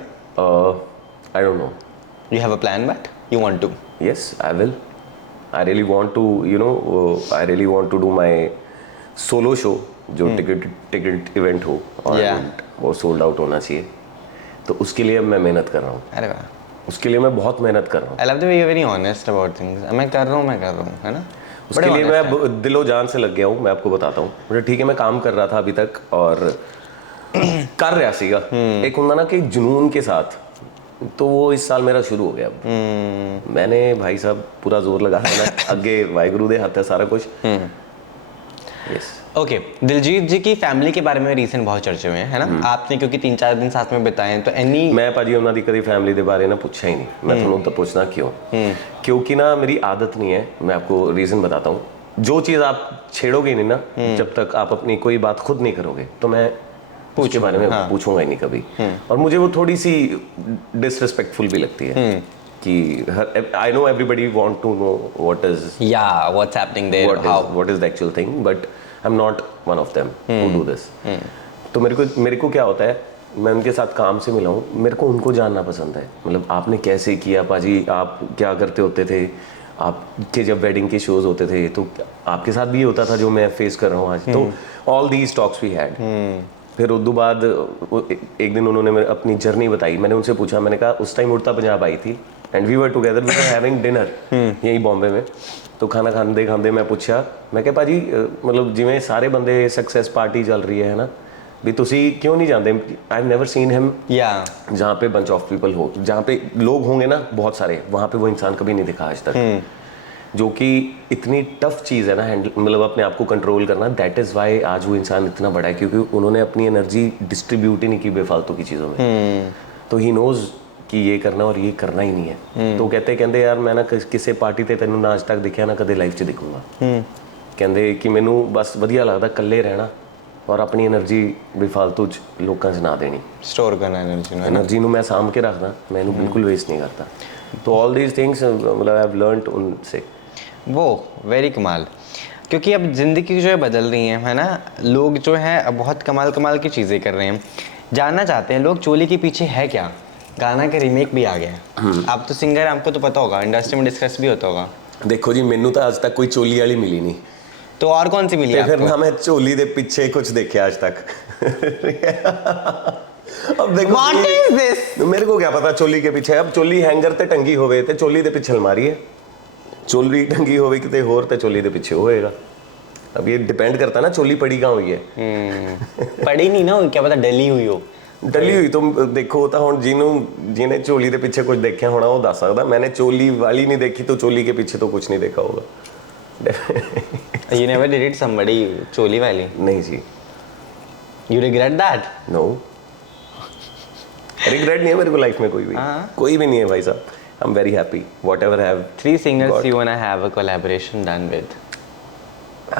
I don't know. You have a plan, but you want to? Yes, I will. I really want to, I really want to do my solo show जो ticket event हो और वो sold out होना चाहिए, तो उसके लिए मैं मेहनत कर रहा हूँ. अरे वाह, उसके लिए मैं बहुत मेहनत कर रहा हूँ. I love the way you're very honest about things. मैं कर रहा हूँ, है ना? उसके लिए मैं दिलो जान से लग गया हूँ, मैं आपको बताता हूँ. मुझे ठीक है, मैं काम कर रहा था अभी तक और कर रहा सीगा एक ਹੁੰਦਾ ना कि जुनून के साथ, तो वो इस साल मेरा शुरू हो गया. मैंने भाई साहब पूरा जोर लगा है, आगे वाहिगुरु दे हाथ है सारा कुछ. यस. ओके, दिलजीत जी की फैमिली के बारे में रीसेंट बहुत चर्चे हुए हैं, है ना? आपने क्योंकि 3-4 दिन साथ में बिताए हैं, तो एनी मैं भाजी ਉਹਨਾਂ ਦੀ ਕਦੀ फैमिली ਦੇ ਬਾਰੇ ਨਾ ਪੁੱਛਿਆ ਹੀ नहीं. मैं ਤੁਹਾਨੂੰ ਤਾਂ पूछना क्यों? क्योंकि ना मेरी आदत नहीं है. मैं आपको रीज़न बताता हूँ. जो चीज़ आप छेड़ोगे नहीं ना, जब तक आप अपनी कोई बात खुद नहीं करोगे, तो मैं उसके बारे में पूछूंगा ही नहीं कभी. और मुझे वो थोड़ी सी डिसरिस्पेक्टफुल भी लगती है कि I know everybody want to know what is what's happening there, what is the actual thing, but I am not one of them who do this. तो मेरे को क्या होता है, मैं उनके साथ काम से मिला हूँ, मेरे को उनको जानना पसंद है. मतलब आपने कैसे किया पाजी, आप क्या करते होते थे, आपके जब वेडिंग के शोज होते थे तो आपके साथ भी होता था जो मैं फेस कर रहा हूँ आज. तो all these talks we had. फिर उस बाद एक दिन उन्होंने मेरे अपनी जर्नी बताई. मैंने उनसे पूछा, मैंने कहा उस टाइम उड़ता पंजाब आई थी and we were together, we were having dinner यही बॉम्बे में. तो खाना खाते खाते मैं पूछा, मैं क्या भाजी मतलब जिमें सारे बंदे सक्सेस पार्टी चल रही है ना, भी तुसी क्यों नहीं जानते? I have never seen him जहाँ पे बंच ऑफ पीपल हो, जहाँ पे लोग होंगे ना बहुत सारे, वहाँ पे वो इंसान कभी नहीं दिखा आज तक. जो कि इतनी टफ चीज़ है ना हैंडल, मतलब अपने आप को कंट्रोल करना. दैट इज़ वाई आज वो इंसान इतना बड़ा है, क्योंकि उन्होंने अपनी एनर्जी डिस्ट्रीब्यूट ही नहीं की बेफालतू की चीज़ों में. तो ही नोज कि ये करना और ये करना ही नहीं है. तो कहते यार मैं ना किसी पार्टी ते तेनों ना आज तक दिखा ना कदे लाइफ 'ਚ दिखूंगा. कहते कि मैनू बस वधिया लगता कल्ले रहना और अपनी एनर्जी बेफालतू लोगों 'ਚ ना देनी, स्टोर करना एनर्जी नू मैं सामभ के रखदा, मैं इनू बिल्कुल वेस्ट नहीं करता. तो ऑल दीज थिंग्स मतलब आई हैव लर्नड उनसे. वो वेरी कमाल, क्योंकि अब ज़िंदगी जो है बदल रही है ना. लोग जो है अब बहुत कमाल की चीज़ें कर रहे हैं. जानना चाहते हैं लोग चोली के पीछे है क्या. गाना का रीमेक भी आ गया. आप तो सिंगर, आपको तो पता होगा, इंडस्ट्री में डिस्कस भी होता होगा. देखो जी, मैनू तो आज तक कोई चोली वाली मिली नहीं. तो और कौन सी मिली? फिर ना मैं चोली दे पीछे कुछ देखे आज तक. अब देखो What is this? मेरे को क्या पता चोली के पीछे. अब चोली हैंगर ते टंगी होवे ते चोली दे पीछे अलमारी है, चोली टंगी होवे किते होर ते चोली दे पीछे होएगा. अब ये डिपेंड करता है ना चोली पड़ी कहाँ हुई है. पड़ी नहीं ना, क्या पता डली हुई हो. डली हुई तो देखो ਤਾਂ ਹੁਣ ਜਿਹਨੇ चोली ਦੇ ਪਿੱਛੇ ਕੁਝ ਦੇਖਿਆ ਹੋਣਾ ਉਹ ਦੱਸ ਸਕਦਾ. मैंने चोली वाली नहीं देखी तो चोली के पीछे तो कुछ नहीं देखा होगा. You never dated somebody चोली वाली? नहीं जी. You regret that? No. Regret नहीं है मेरे को लाइफ में कोई भी नहीं है भाई साहब. I'm very happy whatever I have. 3 singers you wanna have a collaboration done with?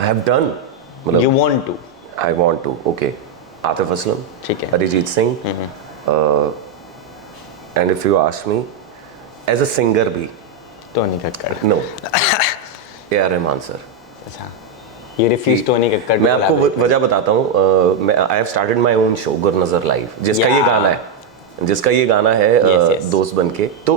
I have done. You want to? I want to. Okay. Atif Aslam, ठीक है. Arijit Singh, and if you ask me, as a singer भी Tony Kakkar. No. A.R. Rahman sir. अच्छा. You refuse Tony Kakkar. मैं आपको वजह बताता हूँ. I have started my own show Gurnazar live, जिसका ये गाना है दोस्त बनके. तो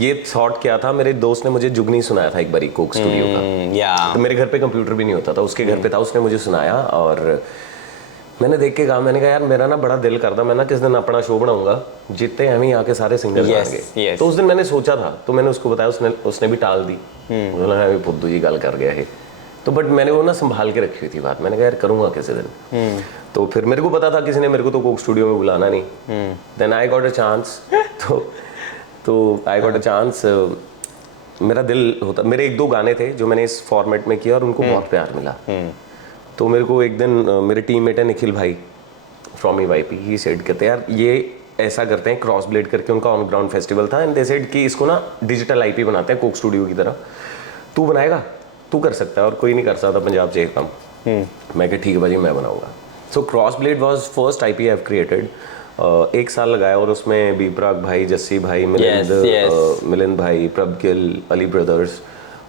ये थॉट क्या था, मेरे दोस्त ने मुझे जुगनी सुनाया था एक बारी कोक स्टूडियो का. तो मेरे घर पे कंप्यूटर भी नहीं होता था, उसके घर पे था, उसने मुझे सुनाया और मैंने देख के कहा, मैंने कहा यार मेरा ना बड़ा दिल करता, मैं ना किस दिन अपना शो बनाऊंगा जितने एवं आके सारे सिंगर आएंगे. तो उस दिन मैंने सोचा था, तो मैंने उसको बताया, उसने भी टाल दी. मुझे फुद्दू जी गल कर गया है. तो बट मैंने वो ना संभाल के रखी हुई थी बात. मैंने कहा यार करूँगा किसी दिन. तो फिर मेरे को पता था किसी ने मेरे को तो कोक स्टूडियो में बुलाना नहीं. Then I got a chance. तो आई गॉट अ चांस. मेरा दिल होता, मेरे 1-2 गाने थे जो मैंने इस फॉर्मेट में किया और उनको बहुत प्यार मिला. तो मेरे को एक दिन मेरे टीममेट है निखिल भाई फ्रॉम EYP, ही सेड कहते यार ये ऐसा करते हैं, क्रॉस ब्लेड करके उनका ऑन ग्राउंड फेस्टिवल था, एंड दे सेड कि इसको ना डिजिटल IP बनाते हैं कोक स्टूडियो की तरह, तू बनाएगा, तू कर सकता है और कोई नहीं कर सकता पंजाब से एक काम। मैं कहा ठीक है भाजी मैं बनाऊंगा। So cross blade was first IP I have created. 1 साल लगाया और उसमें बीपराग भाई, जस्सी भाई, मिलिंद भाई, प्रभगिल, अली ब्रदर्स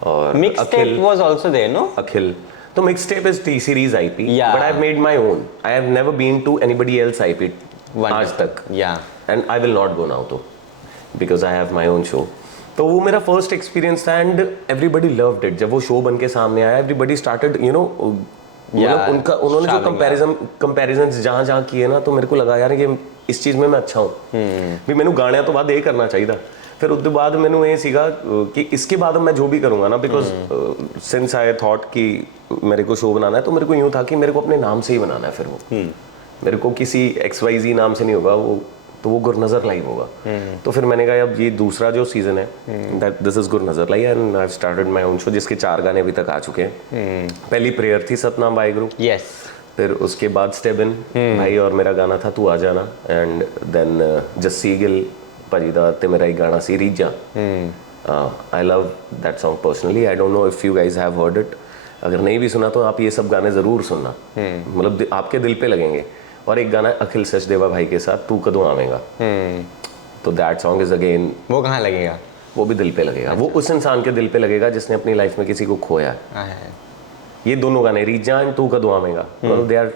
और Mixtape was also there, no? अखिल। तो mixtape is T-Series IP, but I've made my own. I have never been to anybody else IP आज तक, and I will not go now तो, because I have my own show. तो वो मेरा first experience था and everybody loved it. जब वो show बन के सामने आया एवरीबडी स्टार्टेड उनका उन्होंने जो कंपैरिजन जहाँ किए ना, तो मेरे को लगा यार कि इस चीज़ में मैं अच्छा हूँ भी, मैंने गाने तो बाद ये करना चाहिए था। फिर उसके बाद मैंने ये सीखा कि इसके बाद मैं जो भी करूँगा ना, बिकॉज सिंस आई थॉट कि मेरे को शो बनाना है, तो मेरे को यूँ था कि मेरे को अपने नाम से ही बनाना है। फिर वो मेरे को किसी XYZ नाम से नहीं होगा वो, तो वो गुरनज़र लाइव होगा। तो फिर मैंने कहा अब ये दूसरा जो सीज़न है, that this is Gurnazar live and I have started my own show, जिसके 4 गाने अभी तक आ चुके हैं। पहली प्रेयर थी सतनाम बाई ग्रुप, फिर उसके बाद स्टेप इन भाई और मेरा गाना था तू आ जाना, एंड देन जस्सी गिल भाजी दा ते मेरा एक गाना सी रीजा। I love that song personally, I don't know if you guys have heard it. अगर नहीं भी सुना तो आप ये सब गाने ज़रूर सुनना, मतलब आपके दिल पे लगेंगे। और एक गाना है अखिल सचदेवा भाई के साथ, तू कदों आवेगा, तो दैट सॉन्ग इज अगेन, वो कहाँ लगेगा, वो भी दिल पे लगेगा। वो उस इंसान के दिल पे लगेगा जिसने अपनी लाइफ में किसी को खोया है। ये दोनों गाने रीजा एंड तू कदों आवेगा, मतलब they are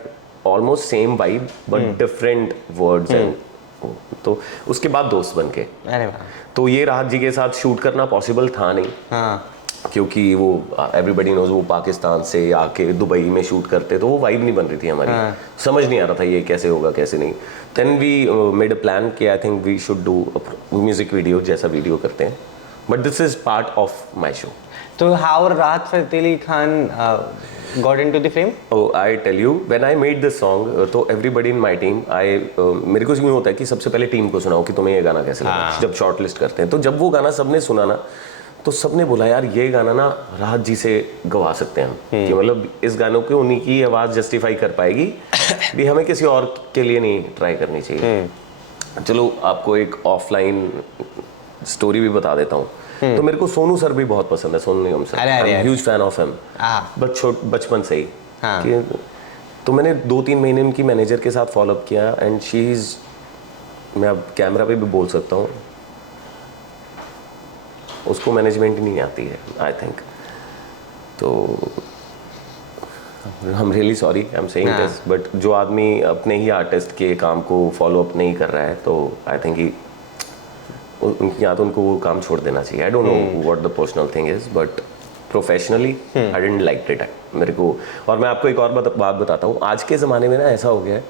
almost same vibe but different words and. तो उसके बाद दोस्त बनके, तो ये राहत जी के साथ शूट करना पॉसिबल था नहीं, क्योंकि वो एवरीबडी नोज वो पाकिस्तान से आके दुबई में शूट करते, तो वो वाइब नहीं बन रही थी हमारी। समझ नहीं आ रहा था ये कैसे होगा कैसे नहीं। Then we made a plan कि I think we should do music video, जैसा वीडियो करते हैं, but this is part of my show. तो how Rahat Fateh Ali Khan got into the frame? Oh, I tell you, when I made this song, तो everybody in my team, मेरे को यूँ होता है कि सबसे पहले टीम को सुनाओ कि तुम्हें ये गाना कैसे लगा। जब शॉर्ट लिस्ट करते हैं, तो जब वो गाना सबने सुना ना, तो सबने बोला यार ये गाना ना राहत जी से गवा सकते हैं हम, कि मतलब इस गानों की उन्हीं की आवाज़ जस्टिफाई कर पाएगी भी, हमें किसी और के लिए नहीं ट्राई करनी चाहिए। चलो आपको एक ऑफलाइन स्टोरी भी बता देता हूँ। तो मेरे को सोनू सर भी बहुत पसंद है, Sonu Nigam sir, I am huge fan of him बचपन से ही। तो मैंने 2-3 महीने उनकी मैनेजर के साथ फॉलोअप किया एंड शी इज़, मैं अब कैमरा पे भी बोल सकता हूँ, उसको मैनेजमेंट ही नहीं आती है आई थिंक। तो I am really sorry I am saying this, but जो आदमी अपने ही आर्टिस्ट के काम को फॉलो अप नहीं कर रहा है, तो आई थिंक या तो उनको वो काम छोड़ देना चाहिए। आई don't know what the personal thing is, but professionally I didn't like it मेरे को। और मैं आपको एक और बात बताता हूँ, आज के ज़माने में ना ऐसा हो गया है,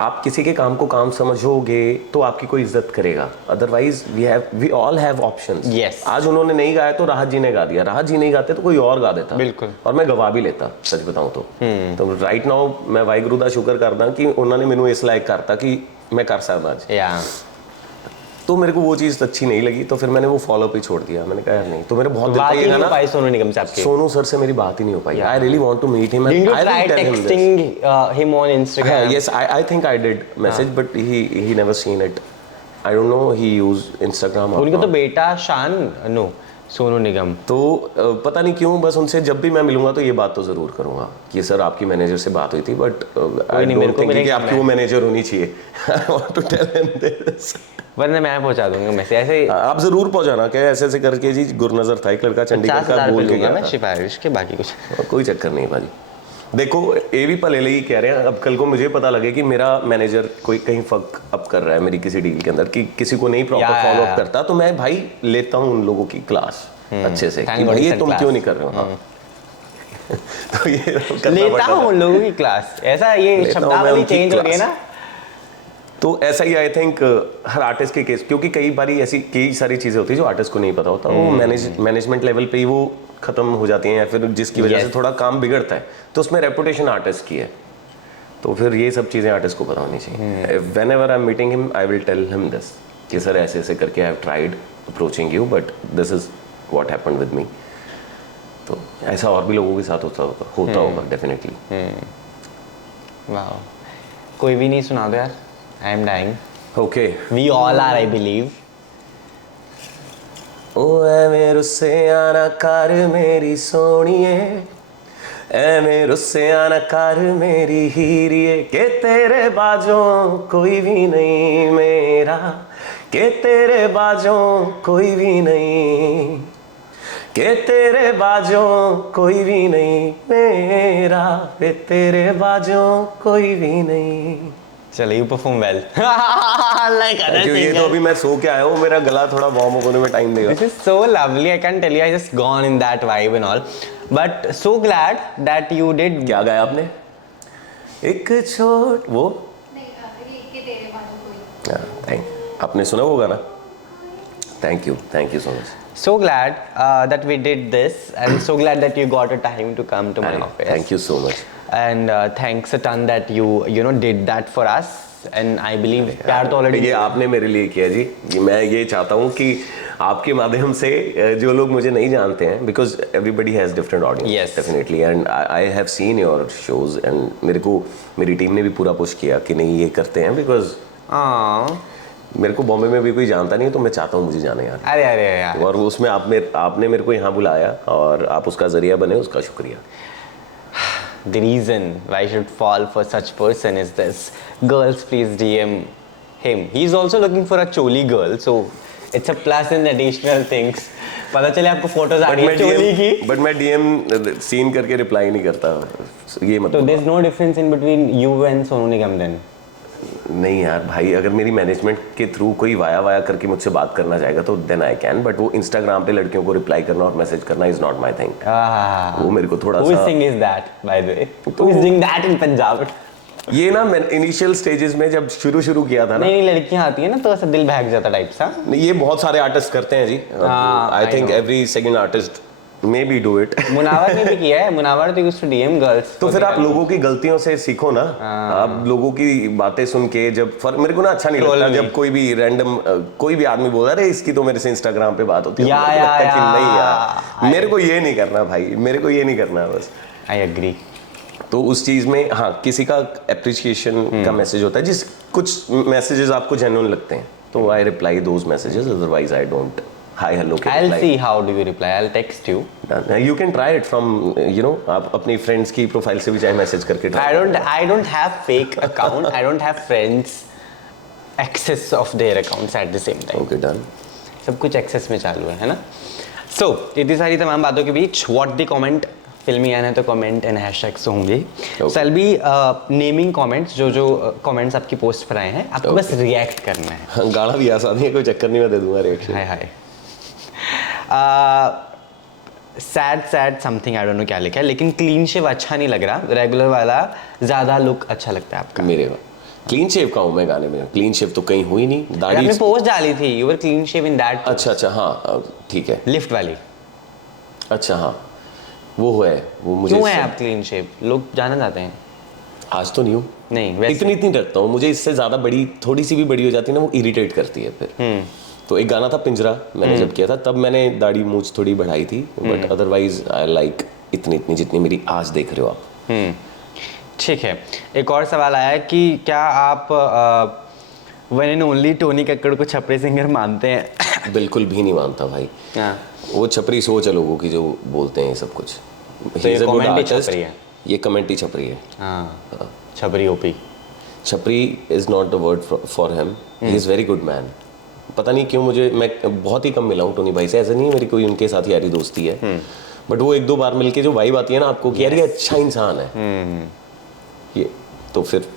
आप किसी के काम को काम समझोगे तो आपकी कोई इज्जत करेगा, otherwise we all have options. आज उन्होंने नहीं गाया तो राहत जी ने गा दिया, राहत जी नहीं गाते तो कोई और गा देता, बिल्कुल, और मैं गवा भी लेता सच बताऊं तो राइट नाउ मैं वाहिगुरू ਦਾ शुक्र करदा कि उन्होंने मैनू इस लायक करता कि मैं कर सकता आज। तो मेरे को वो चीज़ अच्छी नहीं लगी, तो फिर मैंने वो फॉलोअप ही छोड़ दिया। मैंने कहा यार नहीं, तो मेरे बहुत दिल पे गाना सोनू निगम से, आपके सोनू सर से मेरी बात ही नहीं हो पाई। I really want to meet him, I try texting him on Instagram. Yes, I think I did message, but he never seen it. I don't know he use Instagram. उनका तो बेटा शान नो सोनू निगम, तो पता नहीं क्यों बस उनसे जब भी मैं मिलूंगा तो ये बात तो ज़रूर करूंगा कि सर आपकी मैनेजर से बात हुई थी, बट आई डोंट थिंक कि आपकी वो मैनेजर होनी चाहिए। I want to tell him this, वरना मैं पहुंचा दूंगा मैसेज। ऐसे आप जरूर पहुंचाना क्या, ऐसे ऐसे करके जी गुरनज़र था एक लड़का चंडीगढ़ का, बोल के गया मैं सिफारिश के, बाकी कुछ कोई चक्कर नहीं भाजी। देखो ये भी भले ही कह रहे हैं, अब कल को मुझे पता लगे कि मेरा मैनेजर कोई कहीं फक अप कर रहा है मेरी किसी डील के अंदर, कि किसी को नहीं प्रॉपर फॉलो अप करता, तो मैं भाई लेता हूँ उन लोगों की क्लास अच्छे से कि भाई ये तुम क्यों नहीं कर रहे हो। तो ये लेता हूँ उन लोगों की क्लास, ऐसा ये शब्दावली चेंज हो गई ना। तो ऐसा ही आई थिंक हर आर्टिस्ट के केस, क्योंकि कई बार ऐसी कई सारी चीज़ें होती है जो आर्टिस्ट को नहीं पता होता, वो मैनेजमेंट लेवल पे ही वो ख़त्म हो जाती हैं, या फिर जिसकी वजह से थोड़ा काम बिगड़ता है, तो उसमें रेपुटेशन आर्टिस्ट की है। तो फिर ये सब चीज़ें आर्टिस्ट को पता होनी चाहिए। Whenever I am meeting him I will tell him this कि सर ऐसे ऐसे करके I have tried approaching you, but this is what happened with me. तो ऐसा और भी लोगों के साथ होता होगा डेफिनेटली। वाओ, कोई भी नहीं सुना दो यार, I am dying. Okay, we all are, I believe. ओ एवें रुस्से आना कर मेरी सोनिए, एवें रुस्से आना कर मेरी हीरिए, के तेरे बाजों कोई भी नहीं मेरा, के तेरे बाजों कोई भी नहीं, के तेरे बाजों कोई भी नहीं मेरा, वे तेरे बाजों कोई भी नहीं। चलो, you perform well like other क्योंकि ये तो अभी मैं सो के आया हूँ, मेरा गला थोड़ा वार्म होने में टाइम देगा। This is so lovely. I can't tell you. I just gone in that vibe and all. But so glad that you did. क्या गाया आपने? एक छोट वो नहीं, ये तेरे बाजू कोई। थैंक, आपने सुना वो गाना? Thank you so much. So glad that we did this, and so glad that you got a time to come to my office. Thank you so much. And thanks a ton that you know did that for us. And I believe प्यार तो already. ये आपने मेरे लिए किया जी। मैं ये चाहता हूँ कि आपके माध्यम से जो लोग मुझे नहीं जानते हैं, because everybody has different audience, Yes. Definitely, and I have seen your shows, and मेरी टीम ने भी पूरा पुश किया कि नहीं ये करते हैं, बिकॉज मेरे को बॉम्बे में भी कोई जानता नहीं है, तो मैं चाहता हूँ मुझे जाने यार। अरे अरे यार, और उसमें आपने मेरे को यहाँ बुलाया और आप उसका जरिया बने, उसका शुक्रिया। the reason why I should fall for such person is this. Girls, please DM him. He's also looking for a choli girl, so it's a plus in additional things. पता चले आपको फोटोज आ रही है चोली की, बट मैं DM scene करके reply नहीं करता, ये मत। तो there's no difference in between you and Sonu Nigam then. नहीं यार भाई, अगर मेरी मैनेजमेंट के थ्रू कोई वाया करके मुझसे बात करना चाहेगा तो देन आई कैन, बट वो इंस्टाग्राम पे लड़कियों को रिप्लाई करना और मैसेज करना इज नॉट माय थिंग। वो मेरे को थोड़ा Who सा thing is that, by the way? Who is doing that in Punjab? ये ना मैं इनिशियल स्टेजेस में जब शुरू किया था ना, नहीं लड़कियां आती है ना तो ऐसा दिल बहक जाता टाइप सा। ये बहुत सारे आर्टिस्ट करते हैं जी। I think every second artist may be do it. Munawar ने भी किया है, मुनावर तो यूज्ड टू डीएम गर्ल्स। तो फिर आप लोगों की गलतियों से सीखो ना। आप लोगों की बातें सुन के जब मेरे को ना अच्छा नहीं लगता जब कोई भी रैंडम कोई भी आदमी बोला अरे इसकी तो मेरे से इंस्टाग्राम पे बात होती है, या, तो या, लगता है कि या, नहीं यार, मेरे को ये नहीं करना भाई, मेरे को ये नहीं करना बस। I agree. तो उस चीज में हाँ किसी का एप्रिसिएशन का मैसेज होता है, जिस कुछ मैसेजेस आपको जेन्युइन लगते हैं तो I reply those messages, otherwise I don't. Hi hello के I'll see how do you reply. I'll text you. You can try it from आप अपनी फ्रेंड्स की प्रोफाइल से भी चाहे मैसेज करके I don't have fake account. I don't have friends access of their accounts at the same time. Okay done. सब कुछ access में चालू है ना। सो इतनी सारी तमाम बातों के बीच व्हाट द कमेंट, फिल्मी आना है तो कमेंट एंड हैशटैग्स होंगे। सो आई बी नेमिंग कमेंट्स, जो कमेंट्स आपकी पोस्ट पर आए हैं आपको बस रिएक्ट करना है। गाना भी आसान है, कोई चक्कर नहीं, मैं दे दूंगा reaction. Hi hi. Sad something, I don't no क्या लिखा है, लेकिन क्लीन शेव अच्छा नहीं लग रहा, रेगुलर वाला ज्यादा लुक अच्छा लगता है आपका। मेरे क्लीन शेव का हूँ मैं गाने में, क्लीन शेव तो कहीं हुई नहीं, दाढ़ी आपने पोस्ट डाली थी, you were clean shave in that. अच्छा हाँ ठीक है, लिफ्ट वाली। अच्छा हाँ वो है, वो मुझे क्यों है आप क्लीन शेव, लोग जानना चाहते हैं। आज तो नहीं हूँ, नहीं वैसे इतनी रखता हूँ, मुझे इससे ज्यादा बड़ी थोड़ी सी भी बड़ी हो जाती है ना वो इरिटेट करती है फिर। तो एक गाना था पिंजरा, मैंने जब किया था तब मैंने दाढ़ी मूंछ थोड़ी बढ़ाई थी, बट अदरवाइज आई लाइक इतनी जितनी मेरी आज देख रहे हो आप। ठीक है। एक और सवाल आया कि क्या आप one and only Tony Kakkar को छपरी सिंगर मानते हैं? बिल्कुल भी नहीं मानता भाई। वो छपरी सोच है लोगों की जो बोलते हैं ये सब कुछ। तो ये कमेंट ही छपरी है, ये कमेंट ही छपरी है। हाँ छपरी ओपी। छपरी is not the word for him, he is very good man. पता नहीं क्यों मैं बहुत ही कम मिला हूँ टोनी भाई से, ऐसा नहीं है मेरी कोई उनके साथ यारी दोस्ती है, बट वो एक दो बार मिलके जो वाइब आती है ना आपको कि यार ये अच्छा इंसान है, ये तो फिर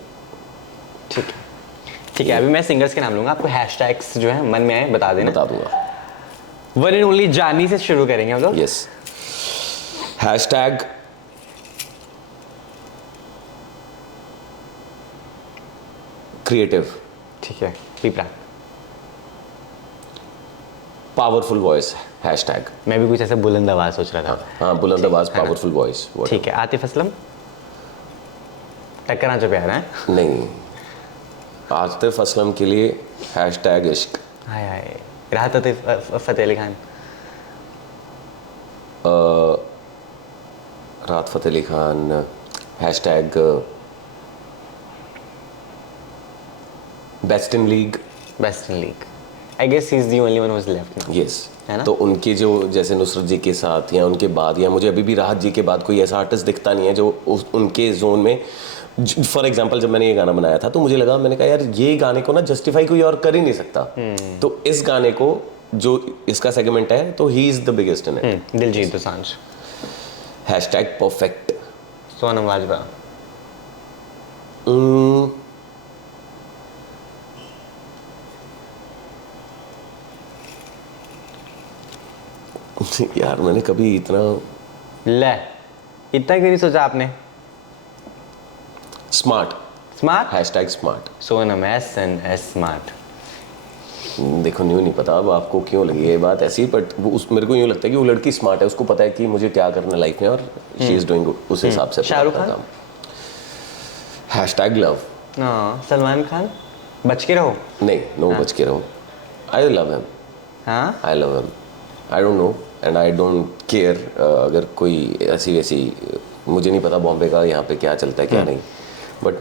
ठीक है। अभी मैं सिंगर्स के नाम लूंगा, आपको हैशटैग्स जो है मन में आए बता देना। बता दूंगा। वन एंड ओनली जानी से शुरू करेंगे हम लोग। Yes, hashtag creative. ठीक है। पीपरा। Powerful voice hashtag. मैं भी कुछ ऐसा बुलंद आवाज सोच रहा था। हाँ बुलंद आवाज पावरफुल वॉइस। ठीक है। आतिफ असलम टक्कर जो प्यार है नहीं, आतिफ असलम के लिए हैशटैग इश्क। हाय हाय। राहत आतिफ फतेह Ali Khan. Rahat Fateh Ali Khan hashtag best in league. Best in league. I guess he is the only one who is left now. Yes, है ना? तो उनके जो जैसे नुसरत जी के साथ या उनके बाद या मुझे अभी भी राहत जी के बाद कोई ऐसा आर्टिस्ट दिखता नहीं है जो उनके जोन में। फॉर एग्जांपल जब मैंने ये गाना बनाया था तो मुझे लगा, मैंने कहा यार ये गाने को ना जस्टिफाई कोई और कर ही नहीं सकता। तो इस गाने को जो इसका सेगमेंट है तो ही is the biggest in it. Diljit Dosanjh. #Perfect. Sonam Bajwa. यार मैंने कभी इतना ले, इतना क्यों नहीं सोचा आपने? Smart. Smart. #Smart. Sonam S and S smart. देखो न्यू नहीं पता अब आपको क्यों लगी ये बात ऐसी, बट वो उस मेरे को यूँ लगता है कि वो लड़की स्मार्ट है, उसको पता है कि मुझे क्या करना है लाइफ में और शी इज डूइंग उस हिसाब से शाहरुख खान? #लव। हाँ, सलमान खान। बच के रहो। नहीं, नो बच के रहो। I love him. हाँ, I love him. I don't know and I don't care अगर कोई ऐसी वैसी, मुझे नहीं पता बॉम्बे का यहाँ पे क्या चलता है क्या नहीं, बट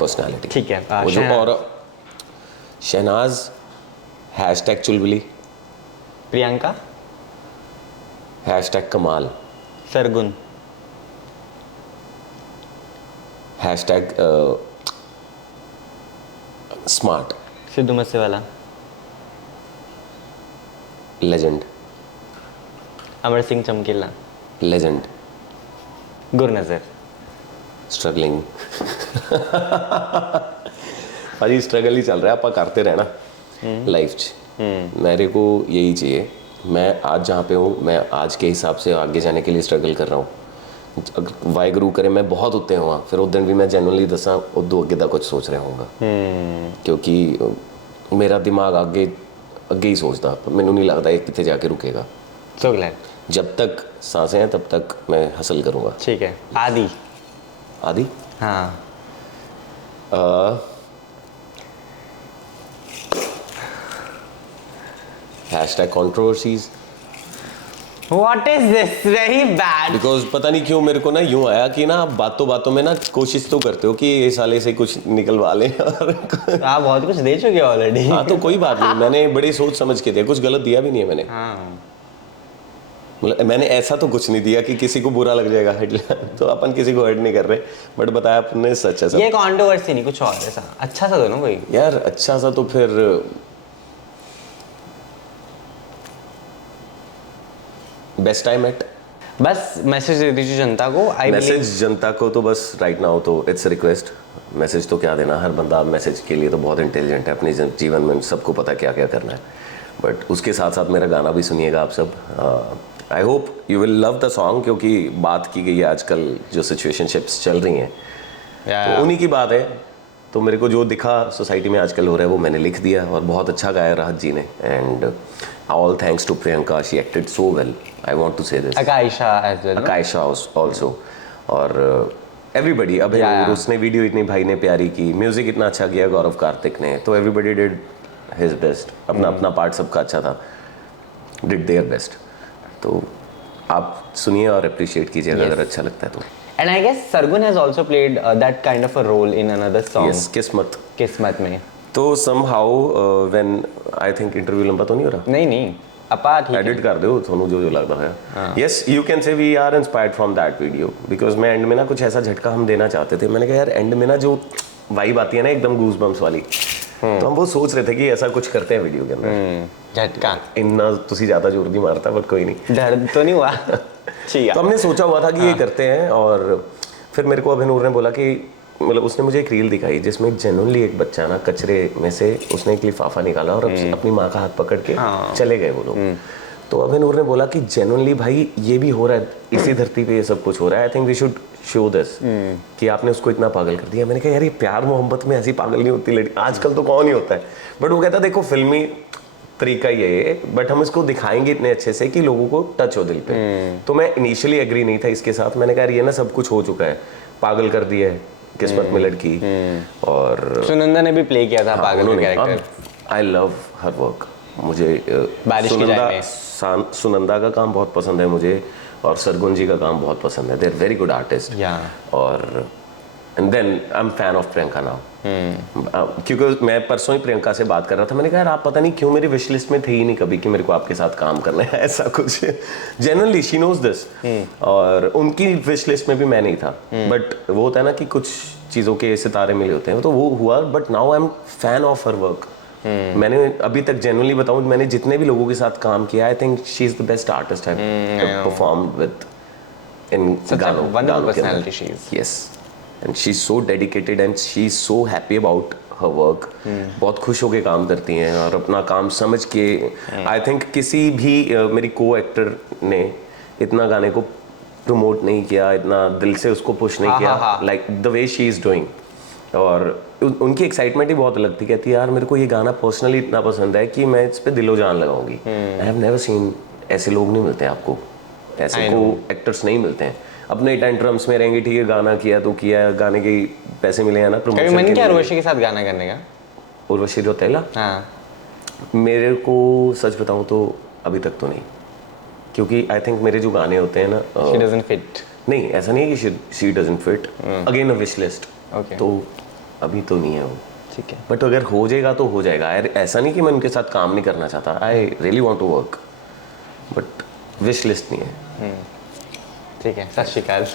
#पर्सनैलिटी। ठीक है। वो जो और शहनाज #चुलबुली। प्रियंका। #कमाल। सरगुन। स्मार्ट। सिद्धू मूसेवाला। लेजेंड। अमर सिंह चमकीला। लेजेंड। गुरनजर। स्ट्रगलिंग। भाजी स्ट्रगल ही चल रहा है, आप करते रहना लाइफ च। मेरे को यही चाहिए, मैं आज जहाँ पे हूँ मैं आज के हिसाब से आगे जाने के लिए स्ट्रगल कर रहा हूँ। वाहिगुरू करे मैं बहुत उत्ते हुआ फिर उस दिन भी मैं जेनुअनली दसा उदू अगे का कुछ सोच रहा हूँगा, क्योंकि मेरा दिमाग आगे अगे ही सोचता, मैनू नहीं लगता ये कितने जाके रुकेगा। So glad. जब तक सांसें हैं तब तक मैं हासिल करूँगा। ठीक है। आदि। आदि। हाँ। #controversies। What is this? Very bad. Because पता नहीं क्यों मेरे को ना यूं आया कि ना बातों बातों में ना कोशिश तो करते हो कि ये साले से कुछ निकलवा लें और आप बहुत कुछ दे चुके हो ऑलरेडी। हाँ तो कोई बात नहीं, मैंने बड़ी सोच समझ के दिया, कुछ गलत दिया भी नहीं है मैंने। हाँ। मतलब मैंने ऐसा तो कुछ नहीं दिया कि किसी को बुरा लग जाएगा हेडलाइन तो अपन किसी को हर्ट नहीं कर रहे, बट बताया आपने सच है सब। ये कंट्रोवर्सी नहीं, कुछ और ऐसा अच्छा सा दो ना कोई। यार अच्छा सा तो फिर बेस्ट टाइम एट। बस मैसेज दे दीजिए जनता को। मैसेज जनता को तो बस राइट नाउ तो इट्स रिक्वेस्ट, मैसेज तो क्या देना, हर बंदा मैसेज के लिए तो बहुत इंटेलिजेंट है अपने जीवन में, सबको पता क्या क्या करना है, बट उसके साथ साथ मेरा गाना भी सुनिएगा आप सब। I hope you will love the song, क्योंकि बात की गई है आजकल जो सिचुएशनशिप्स चल रही हैं तो उन्हीं की बात है। तो मेरे को जो दिखा सोसाइटी में आजकल हो रहा है वो मैंने लिख दिया और बहुत अच्छा गाया राहत जी ने, and all thanks to Priyanka, she acted so well, I want to say this. Akaisha as well. Akaisha also और एवरीबडी। अब उसने वीडियो इतनी भाई ने प्यारी की, म्यूजिक इतना अच्छा किया गौरव कार्तिक ने, तो एवरीबडी डिड हिज बेस्ट, अपना अपना पार्ट सबका अच्छा था, डिड देयर बेस्ट। तो आप सुनिए और अप्रिशिएट कीजिएगा अगर अच्छा लगता है तो। And I guess Sargun has also played that kind of a role in another song. Yes, किस्मत में। तो somehow when I think interview लंबा तो नहीं हो रहा? नहीं अपा ठीक है, एडिट कर दो थोनू जो लगता है। Yes you can say we are inspired from that video, because मैं एंड में ना कुछ ऐसा झटका हम देना चाहते थे। मैंने कहा यार एंड में ना जो वाइब आती है ना एकदम गूज बम्स वाली, तो हम वो सोच रहे थे कि ऐसा कुछ करते हैं वीडियो के अंदर। झटका इतना तुसी ज़्यादा जोर नहीं मारता, बट कोई नहीं, दर्द तो नहीं हुआ। ठीक है। तो हमने सोचा हुआ था कि ये करते हैं, और फिर मेरे को अभिनूर ने बोला कि मतलब उसने मुझे एक रील दिखाई जिसमें जेन्युइनली एक बच्चा ना कचरे में से उसने एक लिफाफा निकाला और अपनी माँ का हाथ पकड़ के चले गए वो लोग। तो अभिनूर ने बोला कि जेन्युइनली भाई ये भी हो रहा है, इसी धरती पे ये सब कुछ हो रहा है, I think we should show this कि आपने उसको इतना पागल कर दिया। मैंने कहा यार ये प्यार मोहब्बत में ऐसी पागल नहीं होती लड़की, आजकल तो कौन ही होता है, बट वो कहता देखो फिल्मी तरीका ये है, बट हम इसको दिखाएंगे इतने अच्छे से कि लोगों को टच हो दिल पे। तो मैं इनिशियली एग्री नहीं था इसके साथ, मैंने कहा ये ना सब कुछ हो चुका है, पागल कर दिया है किस्मत में लड़की। और सुनंदा ने भी प्ले किया था पागल का character. I love her work, मुझे सुनंदा का काम बहुत पसंद है मुझे, और सरगुन जी का काम बहुत पसंद है, they are very good artist. और and then I am fan of Priyanka now. क्योंकि मैं परसों ही प्रियंका से बात कर रहा था, मैंने कहा यार आप पता नहीं क्यों मेरी विश लिस्ट में थे ही नहीं कभी कि मेरे को आपके साथ काम करना है ऐसा कुछ। जनरली शी नोज दिस, और उनकी विश लिस्ट में भी मैं नहीं था, बट वो होता है ना कि कुछ चीज़ों के सितारे मिले होते हैं, तो वो हुआ। But now I am fan of her work. मैंने अभी तक जनरली बताऊं, मैंने जितने भी लोगों के साथ काम किया, I think she is the best artist I have performed with in गानों। wonderful personality she is. Yes, and she's so dedicated and she's so happy about her work. बहुत खुश होके काम करती हैं और अपना काम समझ के। आई थिंक किसी भी मेरी को एक्टर ने इतना गाने को प्रमोट नहीं किया, इतना दिल से उसको पुश नहीं किया, like the way she is doing. और उनकी एक्साइटमेंट ही बहुत अलग थी। कहती है यार मेरे को ये गाना पर्सनली इतना पसंद है कि मैं इस पे दिलो जान लगाऊंगी। आई हैव नेवर सीन, ऐसे लोग नहीं मिलते आपको, ऐसे को एक्टर्स नहीं मिलते हैं। अपने टेंट्रम्स में रहेंगे, ठीक है गाना किया तो किया, गाने के पैसे मिले हैं ना, कभी मन क्या उर्वशी के साथ गाना करने का? उर्वशी रौतेला? हाँ, मेरे को सच बताऊं तो अभी तक तो नहीं, क्योंकि आई थिंक मेरे जो गाने होते हैं ना she doesn't fit. नहीं, ऐसा नहीं है कि she doesn't fit, again a wish list. Okay. तो अभी तो नहीं है वो, ठीक है। बट अगर हो जाएगा तो हो जाएगा। ऐसा नहीं कि मैं उनके साथ काम नहीं करना चाहता, I really want to work, but wish list नहीं है। ठीक है, सत श्री अकाल।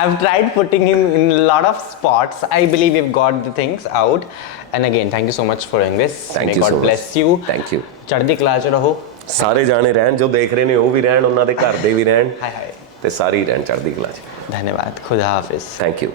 I've tried putting him in a lot of spots. I believe we've got the things out. And again, thank you so much for doing this. Thank May you God so bless much. you. Thank you. ਚੜ੍ਹਦੀ ਕਲਾ ਚ ਰਹੋ। ਸਾਰੇ ਜਾਣੇ ਰਹਿਣ, ਜੋ ਦੇਖ ਰਹੇ ਨੇ ਉਹ ਵੀ ਰਹਿਣ, ਉਹਨਾਂ ਦੇ ਘਰ ਦੇ ਵੀ ਰਹਿਣ, ਹਾਏ ਹਾਏ। ਤੇ ਸਾਰੇ ਹੀ ਰਹਿਣ ਚੜ੍ਹਦੀ ਕਲਾ 'ਚ। धन्यवाद, खुदा हाफिज। Thank you.